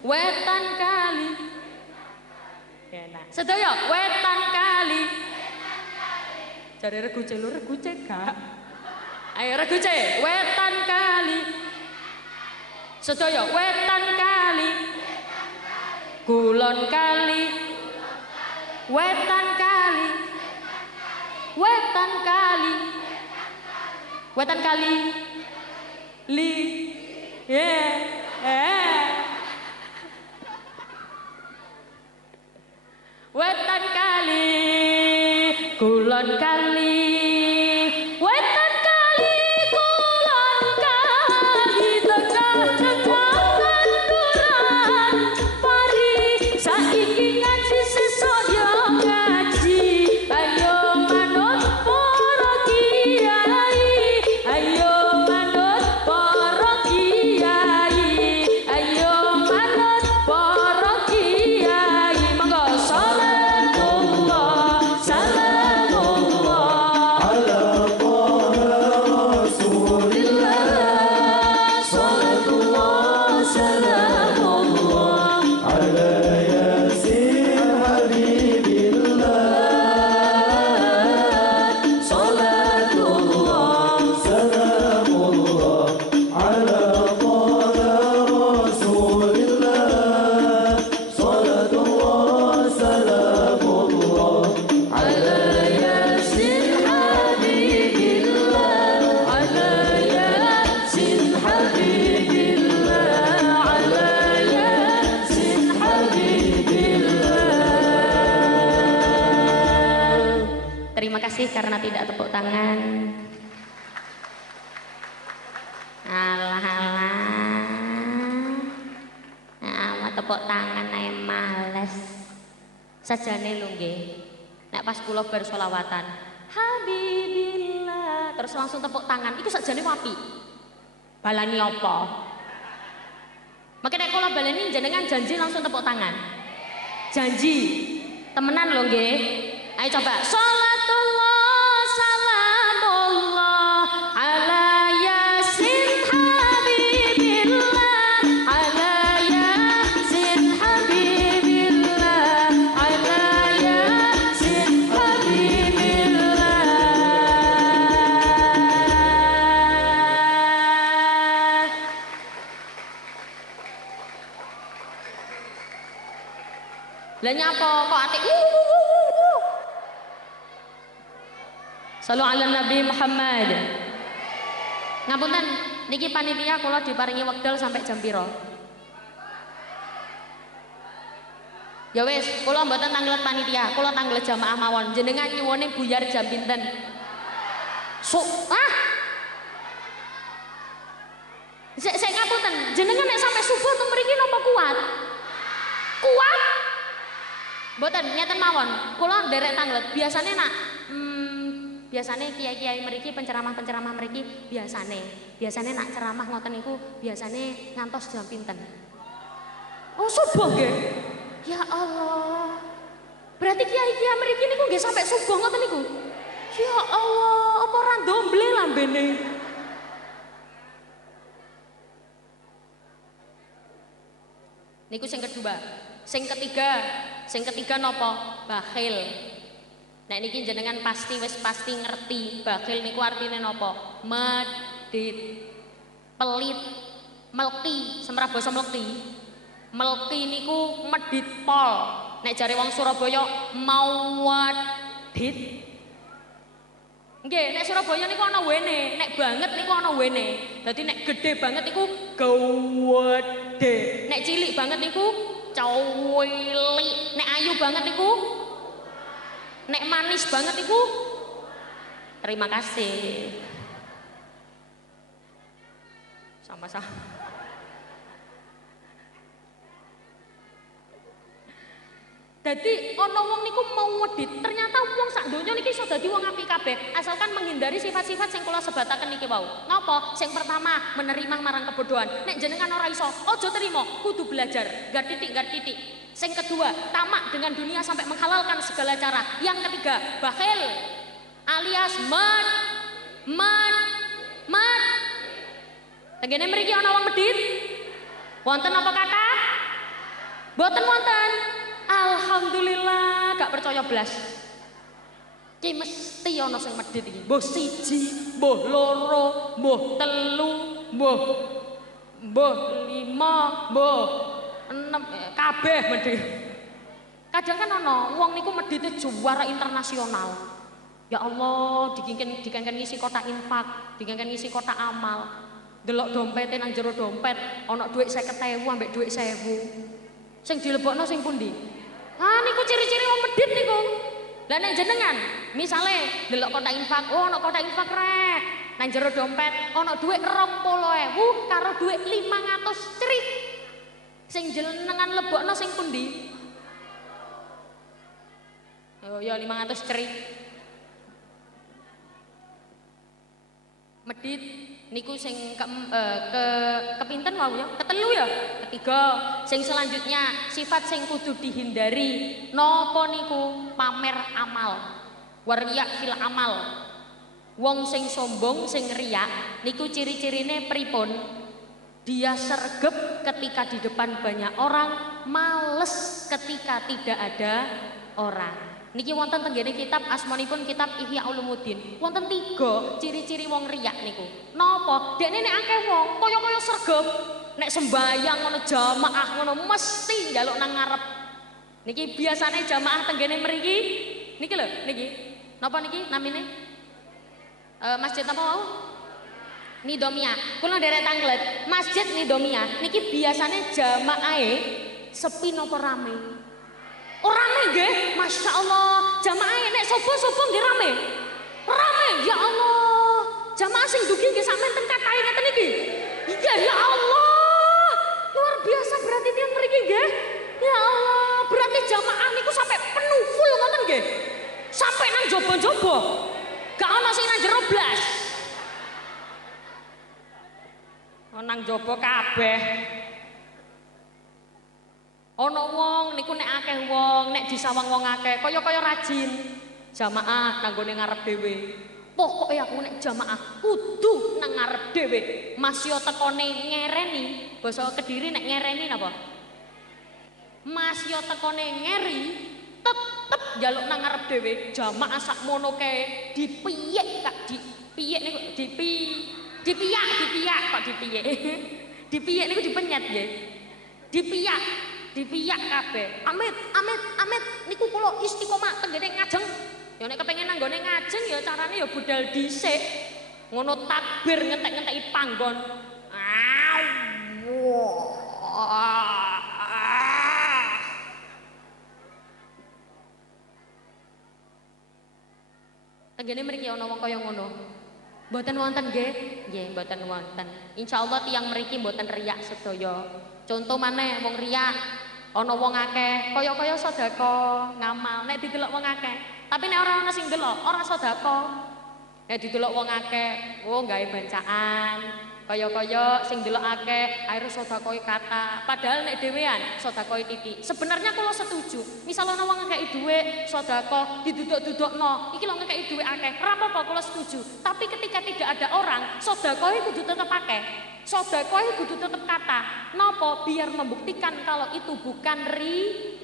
Wetan kali. Enak. Sedaya wetan kali. Cari regu C, lu regu C gak? Ayo regu C, wetan kali. Sedaya wetan kali. Kulon kali. Wetan kali. Wetan kali. Wetan kali. Li. Wetan kali. Kulon kali. Wetan kali. Kulon kali. Tengah-tengah kanduran pari. Saiki ngaji sesuk yo ngaji. Ayo manut para kiai. Ayo manut para kiai. Ayo manut para kiai. Monggo salatullah salamullah ala rasulillah salatullah salamullah ala yasin habibillah salatullah salamullah ala rasulillah salatullah salamullah ala yasin habibillah ala yasin habibillah ala yasin habibillah. Terima kasih karena tidak tepuk tangan. Alah amat tepuk tangan ae males. Sajane lho nggih. Nek pas kula bar selawatan, Habibillah, terus langsung tepuk tangan. Iku sajane wapi. Balani apa? Makanya kula baleni jenengan janji langsung tepuk tangan. Janji. Temenan lho nggih. Ayo coba. Salatullah salamullah ala yasin habibillah ala yasin habibillah ala yasin habibillah. Lah nyapa kok ati Sallu ala Nabi Muhammad. Ngapunten niki panitia kula diparingi wekdal sampai jam pira? Ya wis, kula mboten tanglet panitia, kula tanglet jamaah mawon. Jenengan nyuwune buyar jam pinten? Sik ngapunten, jenengan nek sampai subuh teng mriki napa kuat? Kuat? Mboten nyeten mawon. Kula nderek tanglet. Biasane nak biasane kiai-kiai mriki penceramah-penceramah mriki biasane nak ceramah ngoten niku biasane ngantos jam pinten? Oh, subuh nggih. Ya Allah. Berarti kiai-kiai mriki niku nggih sampai subuh ngoten niku. Ya Allah, apa ora ndomble lambene? Niku sing kedua. Sing ketiga napa? Bakhil. Nek niki jenengan pasti ngerti bakhil niku artine napa? Medit, pelit, melki, semrah basa melki. Melki niku medit pol. Nek jare wong Surabaya mau wadit. Nggih, nek Surabaya niku ana wene, nek banget niku ana wene. Dadi nek gede banget niku gawede. Nek cilik banget niku cowili. Nek ayu banget niku, nek manis banget niku. Terima kasih. Sama-sama. Jadi ana wong niku mau wedit, ternyata wong sak donya niki iso dadi wong apik kabeh, asalkan menghindari sifat-sifat sing kula sebataken niki wau. Napa? Sing pertama, menerima marang kebodohan. Nek jenengan ora iso, aja trimo, kudu belajar. Gar titik. Sing kedua, tamak dengan dunia sampai menghalalkan segala cara. Yang ketiga, bakhil alias mad. Tengene mriki ana wong medit? Wonten apa kata? Boten wonten. Alhamdulillah, gak percaya blas. Ki mesti ana sing medhit iki. Mbah siji, mbah loro, mbah telu, mbah lima, mbah enem, kabeh medhit. Kadang kan ana wong niku medhite juara internasional. Ya Allah, dikengken ngisi kotak infak, dikengken ngisi kotak amal. Delok dompete nang jero dompet ana dhuwit 50.000 ambek dhuwit 1.000. Sing dilebokno sing pundi? Niku ciri-ciri wong medhit niku. Lah nek jenengan, misale delok kotak infak, oh ana kotak infak rek. Nang jero dompet ana dhuwit 20.000 karo dhuwit 500 crik. Sing jenengan lebokno sing pundi? Oh ya 500 crik. Medhit niku sing kepinten wau ya, ketelu ya, ketiga. Sing selanjutnya sifat sing kudu dihindari napa niku? Pamer amal. Wariyak fil amal. Wong sing sombong, sing riak niku ciri-cirine pripun? Dia sergep ketika di depan banyak orang, males ketika tidak ada orang. Niki wonten tenggene kitab asmanipun kitab Ihya Ulumuddin. Wonten 3 ciri-ciri wong riyak niku. Napa? Dekne nek akeh wong kaya-kaya sregep. Nek sembayang ngono jamaah ngono mesti njaluk nang ngarep. Niki biasane jamaah tenggene mriki. Niki lho, niki. Napa niki namine? Masjid apa wau? Nidomia. Kula nderek tanglet. Masjid Nidomia niki biasane jamaahe sepi napa rame? Rame nggih, Masya Allah. Jamaah nek sobo-sobo nggih rame. Rame, ya Allah. Jamaah sing dugi nggih sampean teng katahe ngeten iki. Iya, ya Allah. Luar biasa berarti tiyang mriki nggih. Ya Allah, berarti jamaah niku sampai penuh full ngoten nggih. Sampai nang jaba-jaba. Gak ana sing nang jero blas. Nang jaba kabeh. Ana wong niku nek akeh wong, nek disawang wong akeh, kaya-kaya rajin. Jamaah nang gone ngarep dhewe. Pokoke aku nek jamaah kudu nang ngarep dhewe. Mas yo tekone ngereni, basa Kediri nek ngereni napa? Mas yo tekone ngeri, tetep njaluk nang ngarep dhewe. Jamaah sakmono kae dipiyek Kak, dipiyek niku dipiyak kok dipiyek. Dipiyek niku dipenyet nggih. Dipiyak. dipiyak kabeh. Amit, amit, amit niku kula istiqomah tenggene ngajeng. Ya nek kepengin nanggone ngajeng ya carane ya budal dhisik. Ngono takbir ngentek-ngenteki panggon. Tenggene mriki ana wong kaya ngono. Mboten wonten nggih? Nggih, mboten wonten. Insyaallah tiyang mriki mboten riyak sedaya. Contoh maneh wong riyak ana wong akeh kaya-kaya sedekah ngamal nek didelok wong akeh. Tapi nek ora ana sing delok, ora sedekah. Nek didelok wong akeh, oh gawe bancaan. Kaya-kaya sing delok akeh, air sedekahe kata. Padahal nek dhewean sedekahe titik. Sebenarnya kula setuju. Misal ana wong ngekeki dhuwit sedekah diduduk-dudukno, iki lho ngekeki dhuwit akeh. Ora apa-apa kula setuju. Tapi ketika tidak ada orang, sedekahe kudu tetep akeh. Sedekahe kudu tetep kata. Napa? Biar membuktikan kalau itu bukan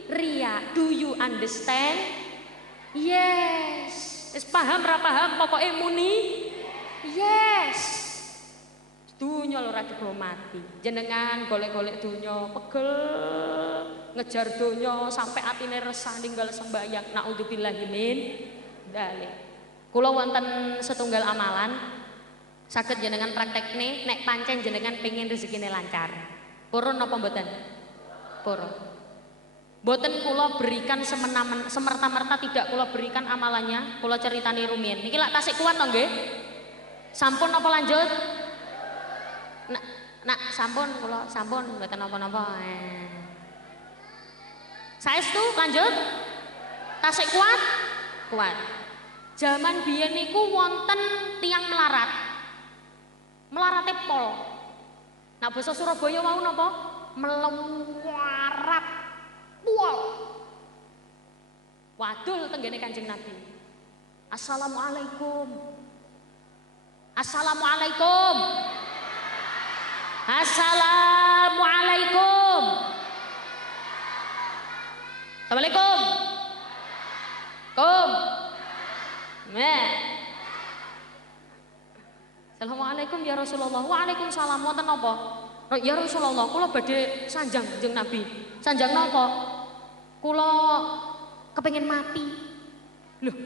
ria. Do you understand? Yes. Wis paham ra paham pokoke muni? Yes. Dunya lho ora digawa mati. Jenengan golek-golek dunya, pegel ngejar dunya sampai atine resah ninggal sembahyang. Naudzubillahi min dzalik. Kula wonten setunggal amalan saged jenengan praktekne nek pancen jenengan pengin rezekine lancar. Purun napa mboten? Purun. Mboten kula berikan semerta-merta tidak kula berikan amalannya, kula ceritani rumiyin. Niki lak tasik kuat to nggih? Sampun napa lanjut? Nak sampun kula sampun mboten napa-napa. Saestu lanjut? Tasik kuat? Kuat. Zaman biyen niku wonten tiang melarat. Melarate pol. Nah basa Surabaya wau napa? Melarat pol. Wadul tenggene Kanjeng Nabi. Assalamualaikum. Assalamualaikum. Assalamualaikum. Assalamualaikum. Assalamualaikum ya Rasulullah. Waalaikumsalam. Wonten napa? Ya Rasulullah, kula badhe sanjang Kanjeng Nabi. Sanjang napa? Kula kepengin mati. Loh,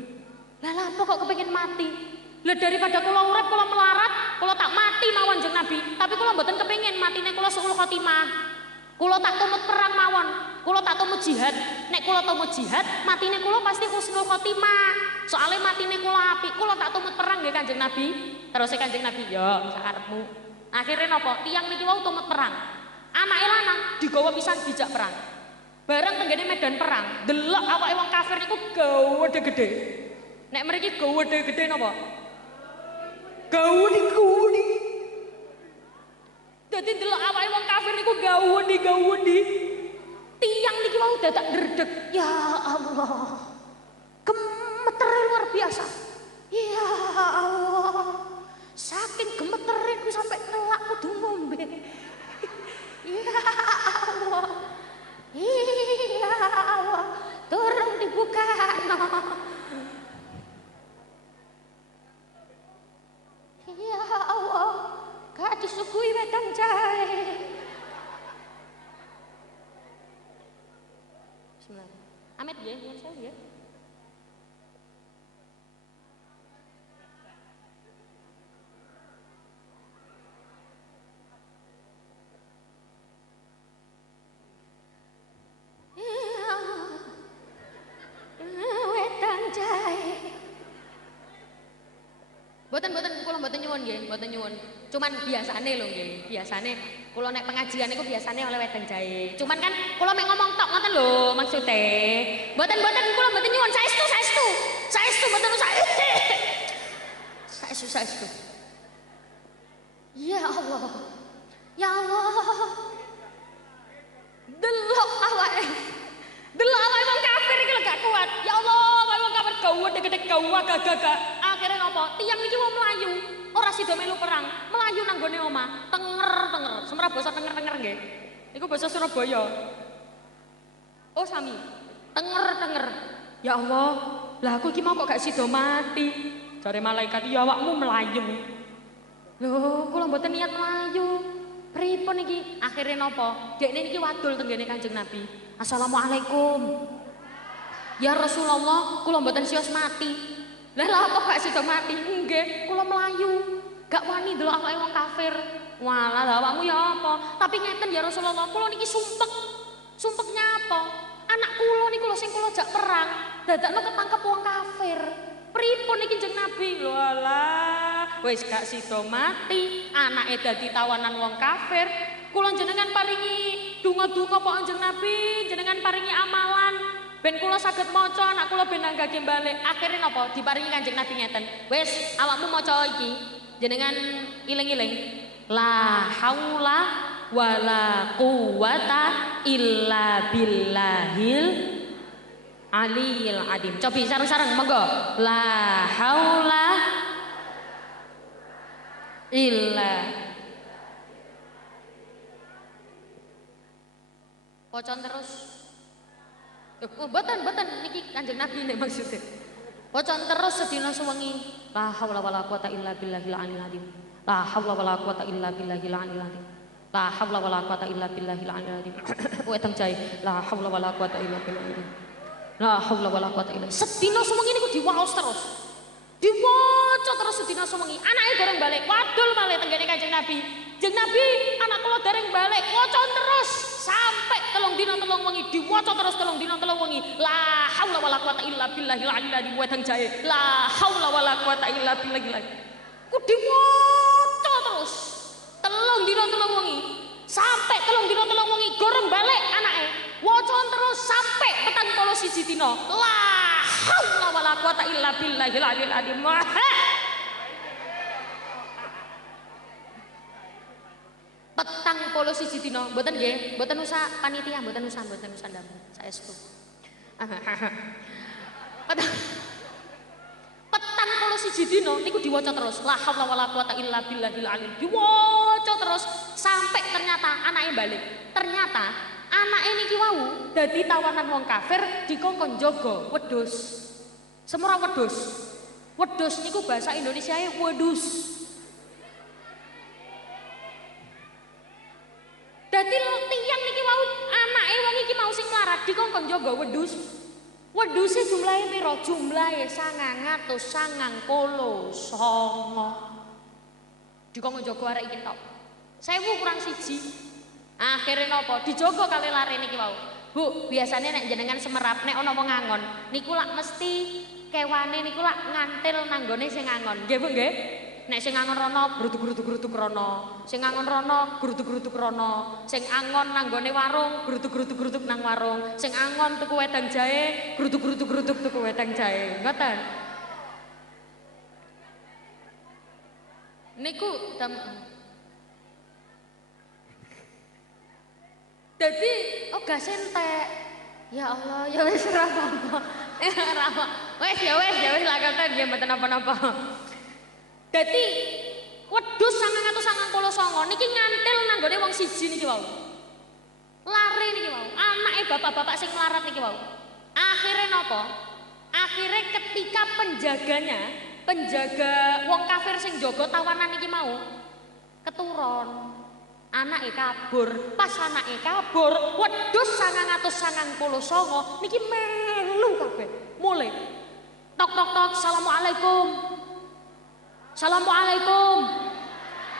lah apa kok kepengin mati? Lah daripada kula urip kula melarat, kula tak mati mawon Kanjeng Nabi. Tapi kula mboten kepengin matine kula suul khotimah. Kula tak tumut perang mawon. Kula tak tumut jihad. Nek kula tumut jihad, matine kula pasti husnul khotimah. Soale matine kula apik, kula tak tumut perang nggih Kanjeng Nabi. Terus Kanjeng Nabi, "Ya, sakarepmu." Akhirnya napa? Tiang niki wau tumut perang. Anake lanang digawa pisan dijak perang. Bareng tenggene medan perang, delok awake wong kafir niku gawedhe-gedhe. Nek mriki gawedhe-gedhe napa? Gawedi. Dadi delok awake wong kafir niku gawedi. Tiang niki wau dadak ndredeg. Ya Allah. Gemeter luar biasa. Ya Allah. Saking gemetere ku sampai nelak kudu ngombe. Ya Allah. Ya Allah. Turun dibuka. Ya Allah. Gak disuguhi wedang jahe. Bismillah. Amit ya, nyuwun sewu ya. Wedang jahe. Boten kula mboten nyuwun nggih, mboten nyuwun. Cuman biasane lho nggih, biasane kula nek pengajian niku biasane oleh wedang jahe. Cuman kan kula mek ngomong tok ngoten lho maksude. Mboten kula mboten nyuwun saestu. Saestu mboten saestu. Ya Allah. Ya Allah. Delok awake wong kafir iki lho gak kuat. Ya Allah, awake wong kafir gawedhe gagah. Akhire napa? Tiang iki wong mlayu, ora sida melu perang, mlayu nang gone omah, tenger. Semra basa tenger nggih. Iku basa Surabaya. Oh sami. Tenger. Ya Allah, lah aku iki mau kok gak sida mati. Jare malaikat, ya awakmu mlayu. Lho, kula mboten niat mlayu. Pripun iki? Akhire napa? Dekne niki wadul tenggene Kanjeng Nabi. Assalamualaikum. Ya Rasulullah, kula mboten sios mati. Lah apa gak sida mati? Nggih, kula melayu. Gak wani ndelok awake wong kafir. Walah, lah awakmu ya apa? Tapi ngeten ya Rasulullah, kula niki sumpek. Sumpeknya apa? Anak kula niku lho sing kula jak perang, dadakno ketangkep wong kafir. Pripun iki Kanjeng Nabi? Lho alah, wis gak sida mati, anake dadi tawanan wong kafir. Kula jenengan paringi donga-donga kok Kanjeng Nabi, jenengan paringi amalan ben kula saged maca anak kula ben nanggake balik. Akhire napa? Diparingi Kanjeng Nabi ngeten. Wis awakmu maca iki, jenengan iling-iling. La haula wala quwata illa billahil aliyil adim. Cobi sareng-sareng monggo. La haula illa. Pocon terus. Mboten niki Kanjeng Nabi nek maksudnya. Pocon terus sedina sewengi. La haula wala quwata illa billahil aliyil adim. La haula wala quwata illa billahil aliyil adim. La haula wala quwata illa billahil aliyil adim. Weteng jae. La haula wala quwata illa billahil. La haula wala quwata illa. Sedina sewengi niku diwaos terus. Diwaca terus sedina sewengi. Anake bareng balik, wadul malih tenggene Kanjeng Nabi. Kanjeng Nabi, anak kula dereng balik, waca terus sampai 3 dina 3 wengi diwaca terus 3 dina 3 wengi. La haula wala quwata illa billahil aliyil azim. Weteng jae. La haula wala quwata illa billahil azim. Ku diwaca terus 3 dina 3 wengi. Sampai 3 dina 3 wengi goreng balik anake. Waca terus sampai 41 dina. La haula wala quwata illa billahil aliyil azim. Petang polo siji dina, mboten nggih, mboten usah panitia, mboten usah ndamu. Saestu. Petang polo siji dina niku diwaca terus. La haula wala quwata illa billahil aliyil. Diwaca terus sampai ternyata anake balik. Ternyata anake niki wau dadi tawanan wong kafir dikongkon jaga wedhus. Semua wedhus. Wedhus niku bahasa Indonesiae wedhus. Dadi tiyang niki wau anake wong iki mau sing mlarat dikongkon jaga wedhus. Wedhuse jumlahe pira? Jumlahe 999. Dikongkon jaga arek iki tok. 1000 kurang 1. Akhire napa? Dijaga kali lare niki wau. Bu, biasanya nek jenengan semerap nek ana wong ngangon, niku lak mesti kewane niku lak ngantil nanggone sing ngangon. Nggih Bu, nggih? Nek sing ngangon rono grutuk-grutuk rono, sing ngangon rono grutuk-grutuk rono, sing angon nanggone warung grutuk-grutuk nang warung, sing angon tuku wedang jahe grutuk-grutuk tuku wedang jahe. Ngoten. Niku dadi gak entek. Ya Allah, ya wis ora apa-apa. Wis lah kata nggih mboten napa-napa. Dadi wedhus 999 niki ngantil nanggone wong siji niki wau. Lare niki wau, anake bapak-bapak sing melarat niki wau. Akhire napa? Akhire ketika penjaga wong kafir sing jaga tawanan niki mau keturun. Anake kabur, pas anake kabur, wedhus 999 niki melu kabeh. Mulai tok tok tok, assalamualaikum. Assalamualaikum.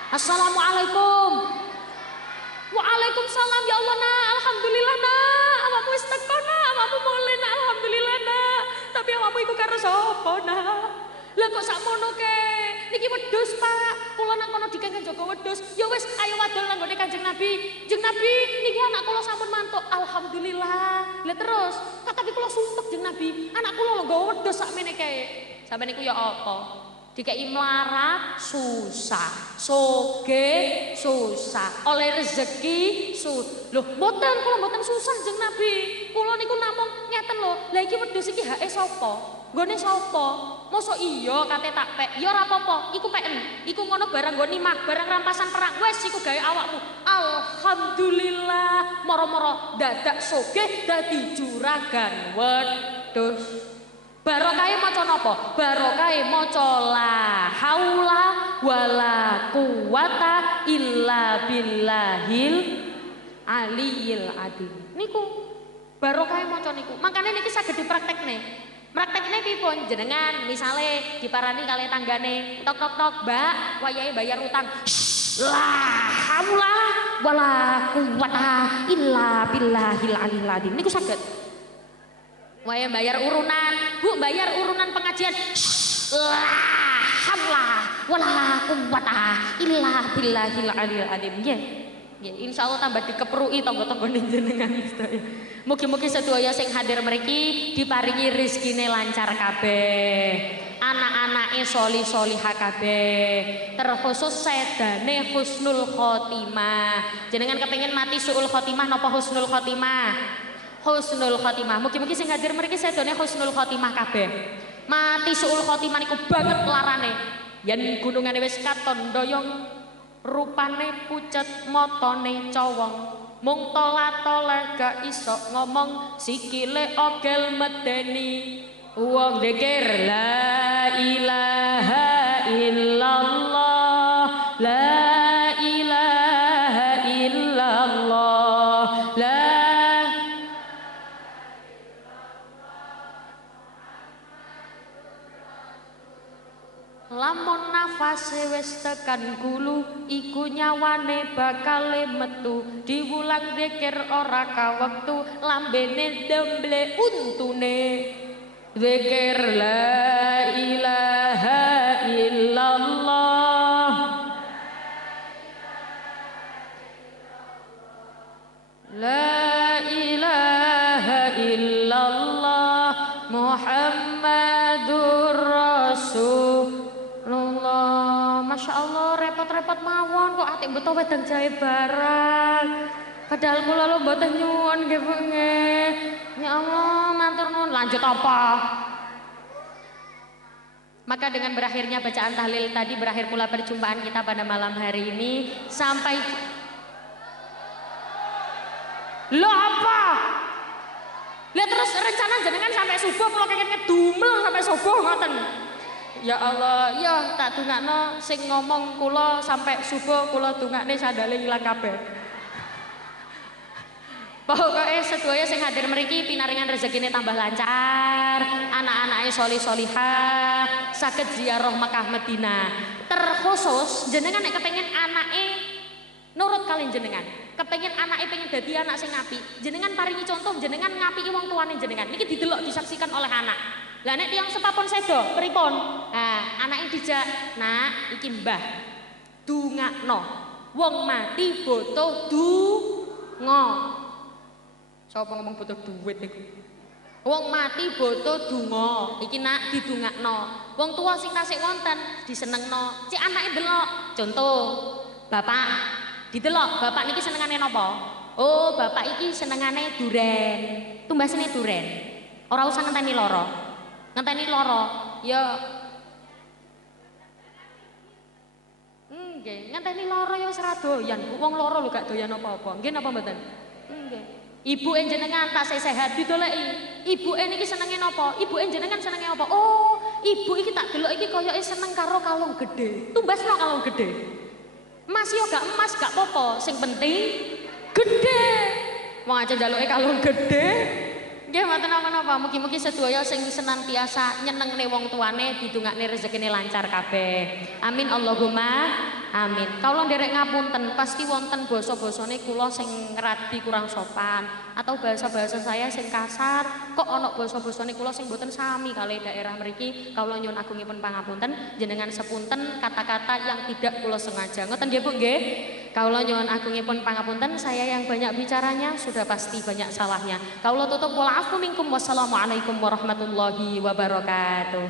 Assalamualaikum. Waalaikumsalam ya Allah nak. Alhamdulillah nak. Awakmu wis teko nak. Awakmu mulih nak. Alhamdulillah nak. Tapi awakmu iku karo sapa nak? Lah kok sakmono ke? Niki wedhus Pak. Kula nang kono dikengken jaga wedhus. Ya wis ayo wadul nang gone Kanjeng Nabi. Kanjeng Nabi niki anak kula sampun mantuk. Alhamdulillah. Lah terus, tapi kula sumpek Kanjeng Nabi. Anak kula lho nggawa wedhus sakmene kae. Sampe niku ya apa? Dikei melarat susah, soge susah, oleh rezeki loh mboten kula mboten susah Kanjeng Nabi. Kula niku namung ngeten lho. Lah iki wedhus iki hake sapa? Nggone sapa? Mosok iya kate tak pek. Ya ora apa-apa, iku peken. Iku ngono barang nggo nimah, barang rampasan perang. Wes iku gawe awakmu. Alhamdulillah, moro-moro dadak sogeh dadi juragan wedhus. Barokahe maca napa? Barokahe maca la haula wala quwata illa billahil aliyil adzim. Niku barokahe maca niku. Makane niki saged dipraktekne. Praktekne pripun jenengan misale diparani kali tanggane, tok tok tok, Mbak, wayahe bayar utang. La haula wala quwata illa billahil aliyil adzim. Niku saged. Waya bayar urunan, Bu bayar urunan pengajian. La haula wala quwata illa billahil aliyil adzim. Nggih. Nggih, insyaallah tambah dikeprui tangga-tanggane jenengan sedaya. Mugi-mugi sedaya sing hadir mriki diparingi rezekine lancar kabeh. Anak-anake sholih-sholihah kabeh. Terkhusus sedane husnul khotimah. Jenengan kepengin mati suul khotimah napa husnul khotimah? Husnul khotimah. Mugi-mugi sing hadir mriki sedone husnul khotimah kabeh. Mati suul khotimah niku banget larane. Yen gunungane wis katon doyong, rupane pucet, motone cowong. Mung tolat-tolat gak iso ngomong, sikile ogel medeni. Wong zikir la ilaha illallah, la ilaha illallah, la lamun nafase wis tekan gulu iku nyawane bakale metu diwulang zikir ora kawektu lambene demble untune zikir la ilaha illallah la ilaha illallah Muhammadur Rasul. Masya Allah repot-repot mawon kok atik beto wedang jahe barang. Padahal kula lho mboten nyuwun nggih Bu nggih. Ya Allah matur nuwun. Lanjut apa? Maka dengan berakhirnya bacaan tahlil tadi berakhir pula perjumpaan kita pada malam hari ini sampai lo apa? Lihat terus rencana jenengan sampai subuh kalau kengken ngedumel sampai subuh ngoten. Ya Allah, ya tak dungakno sing ngomong kula sampai subuh kula dungakne sandale ilang kabeh. Pokoke sedaya sing hadir mriki pinaringan rezekine tambah lancar, anak-anake sholih-sholihah, saged ziarah Mekah Madinah. Terkhusus jenengan nek kepengin anake nurut kalian jenengan, kepengin anake pengen dadi anak sing apik, jenengan paringi contoh jenengan ngapiki wong tuane jenengan. Niki didelok disaksikan oleh anak. Lah nek tiyang sepapun sedo, pripun? Nah, anake dijak, "Nak, iki Mbah. Dungakno. Wong mati butuh donga." Sapa ngomong butuh duit niku? Wong mati butuh donga. Iki Nak didungakno. Wong tua sing tasik wonten disenengno. Cek anake delok. Contoh, Bapak didelok, Bapak niki senengane napa? Oh, Bapak iki senengane duren. Tumbasane duren. Ora usah ngenteni lara. Ngenteni loro ya nggih ngenteni loro ya wis ra doyan wong loro lho gak doyan apa-apa nggih napa mboten nggih ibuke jenengan tasih sehat didoleki ibuke niki senenge napa ibuke jenengan senenge apa oh ibu iki tak delok iki koyoke seneng karo kalung gedhe tumbasno kalung gedhe emas yo gak emas gak apa-apa sing penting gedhe wong aja njaluke kalung gedhe. Nggih mboten napa-napa, mugi-mugi sedaya sing senantiasa nyenengne wong tuane didongakne rezekine lancar kabeh. Amin Allahumma amin. Kawula nderek ngapunten, pasti wonten basa-basane kula sing radi kurang sopan atau bahasa-bahasa saya sing kasar. Kok ana basa-basane kula sing mboten sami kali daerah mriki. Kawula nyuwun agungipun pangapunten jenengan sepunten kata-kata yang tidak kula sengaja. Ngoten nggih Bu nggih. Kawula nyuwun agungipun pangapunten saya yang banyak bicaranya sudah pasti banyak salahnya. Kawula tutup wal afu minkum wassalamualaikum warahmatullahi wabarakatuh.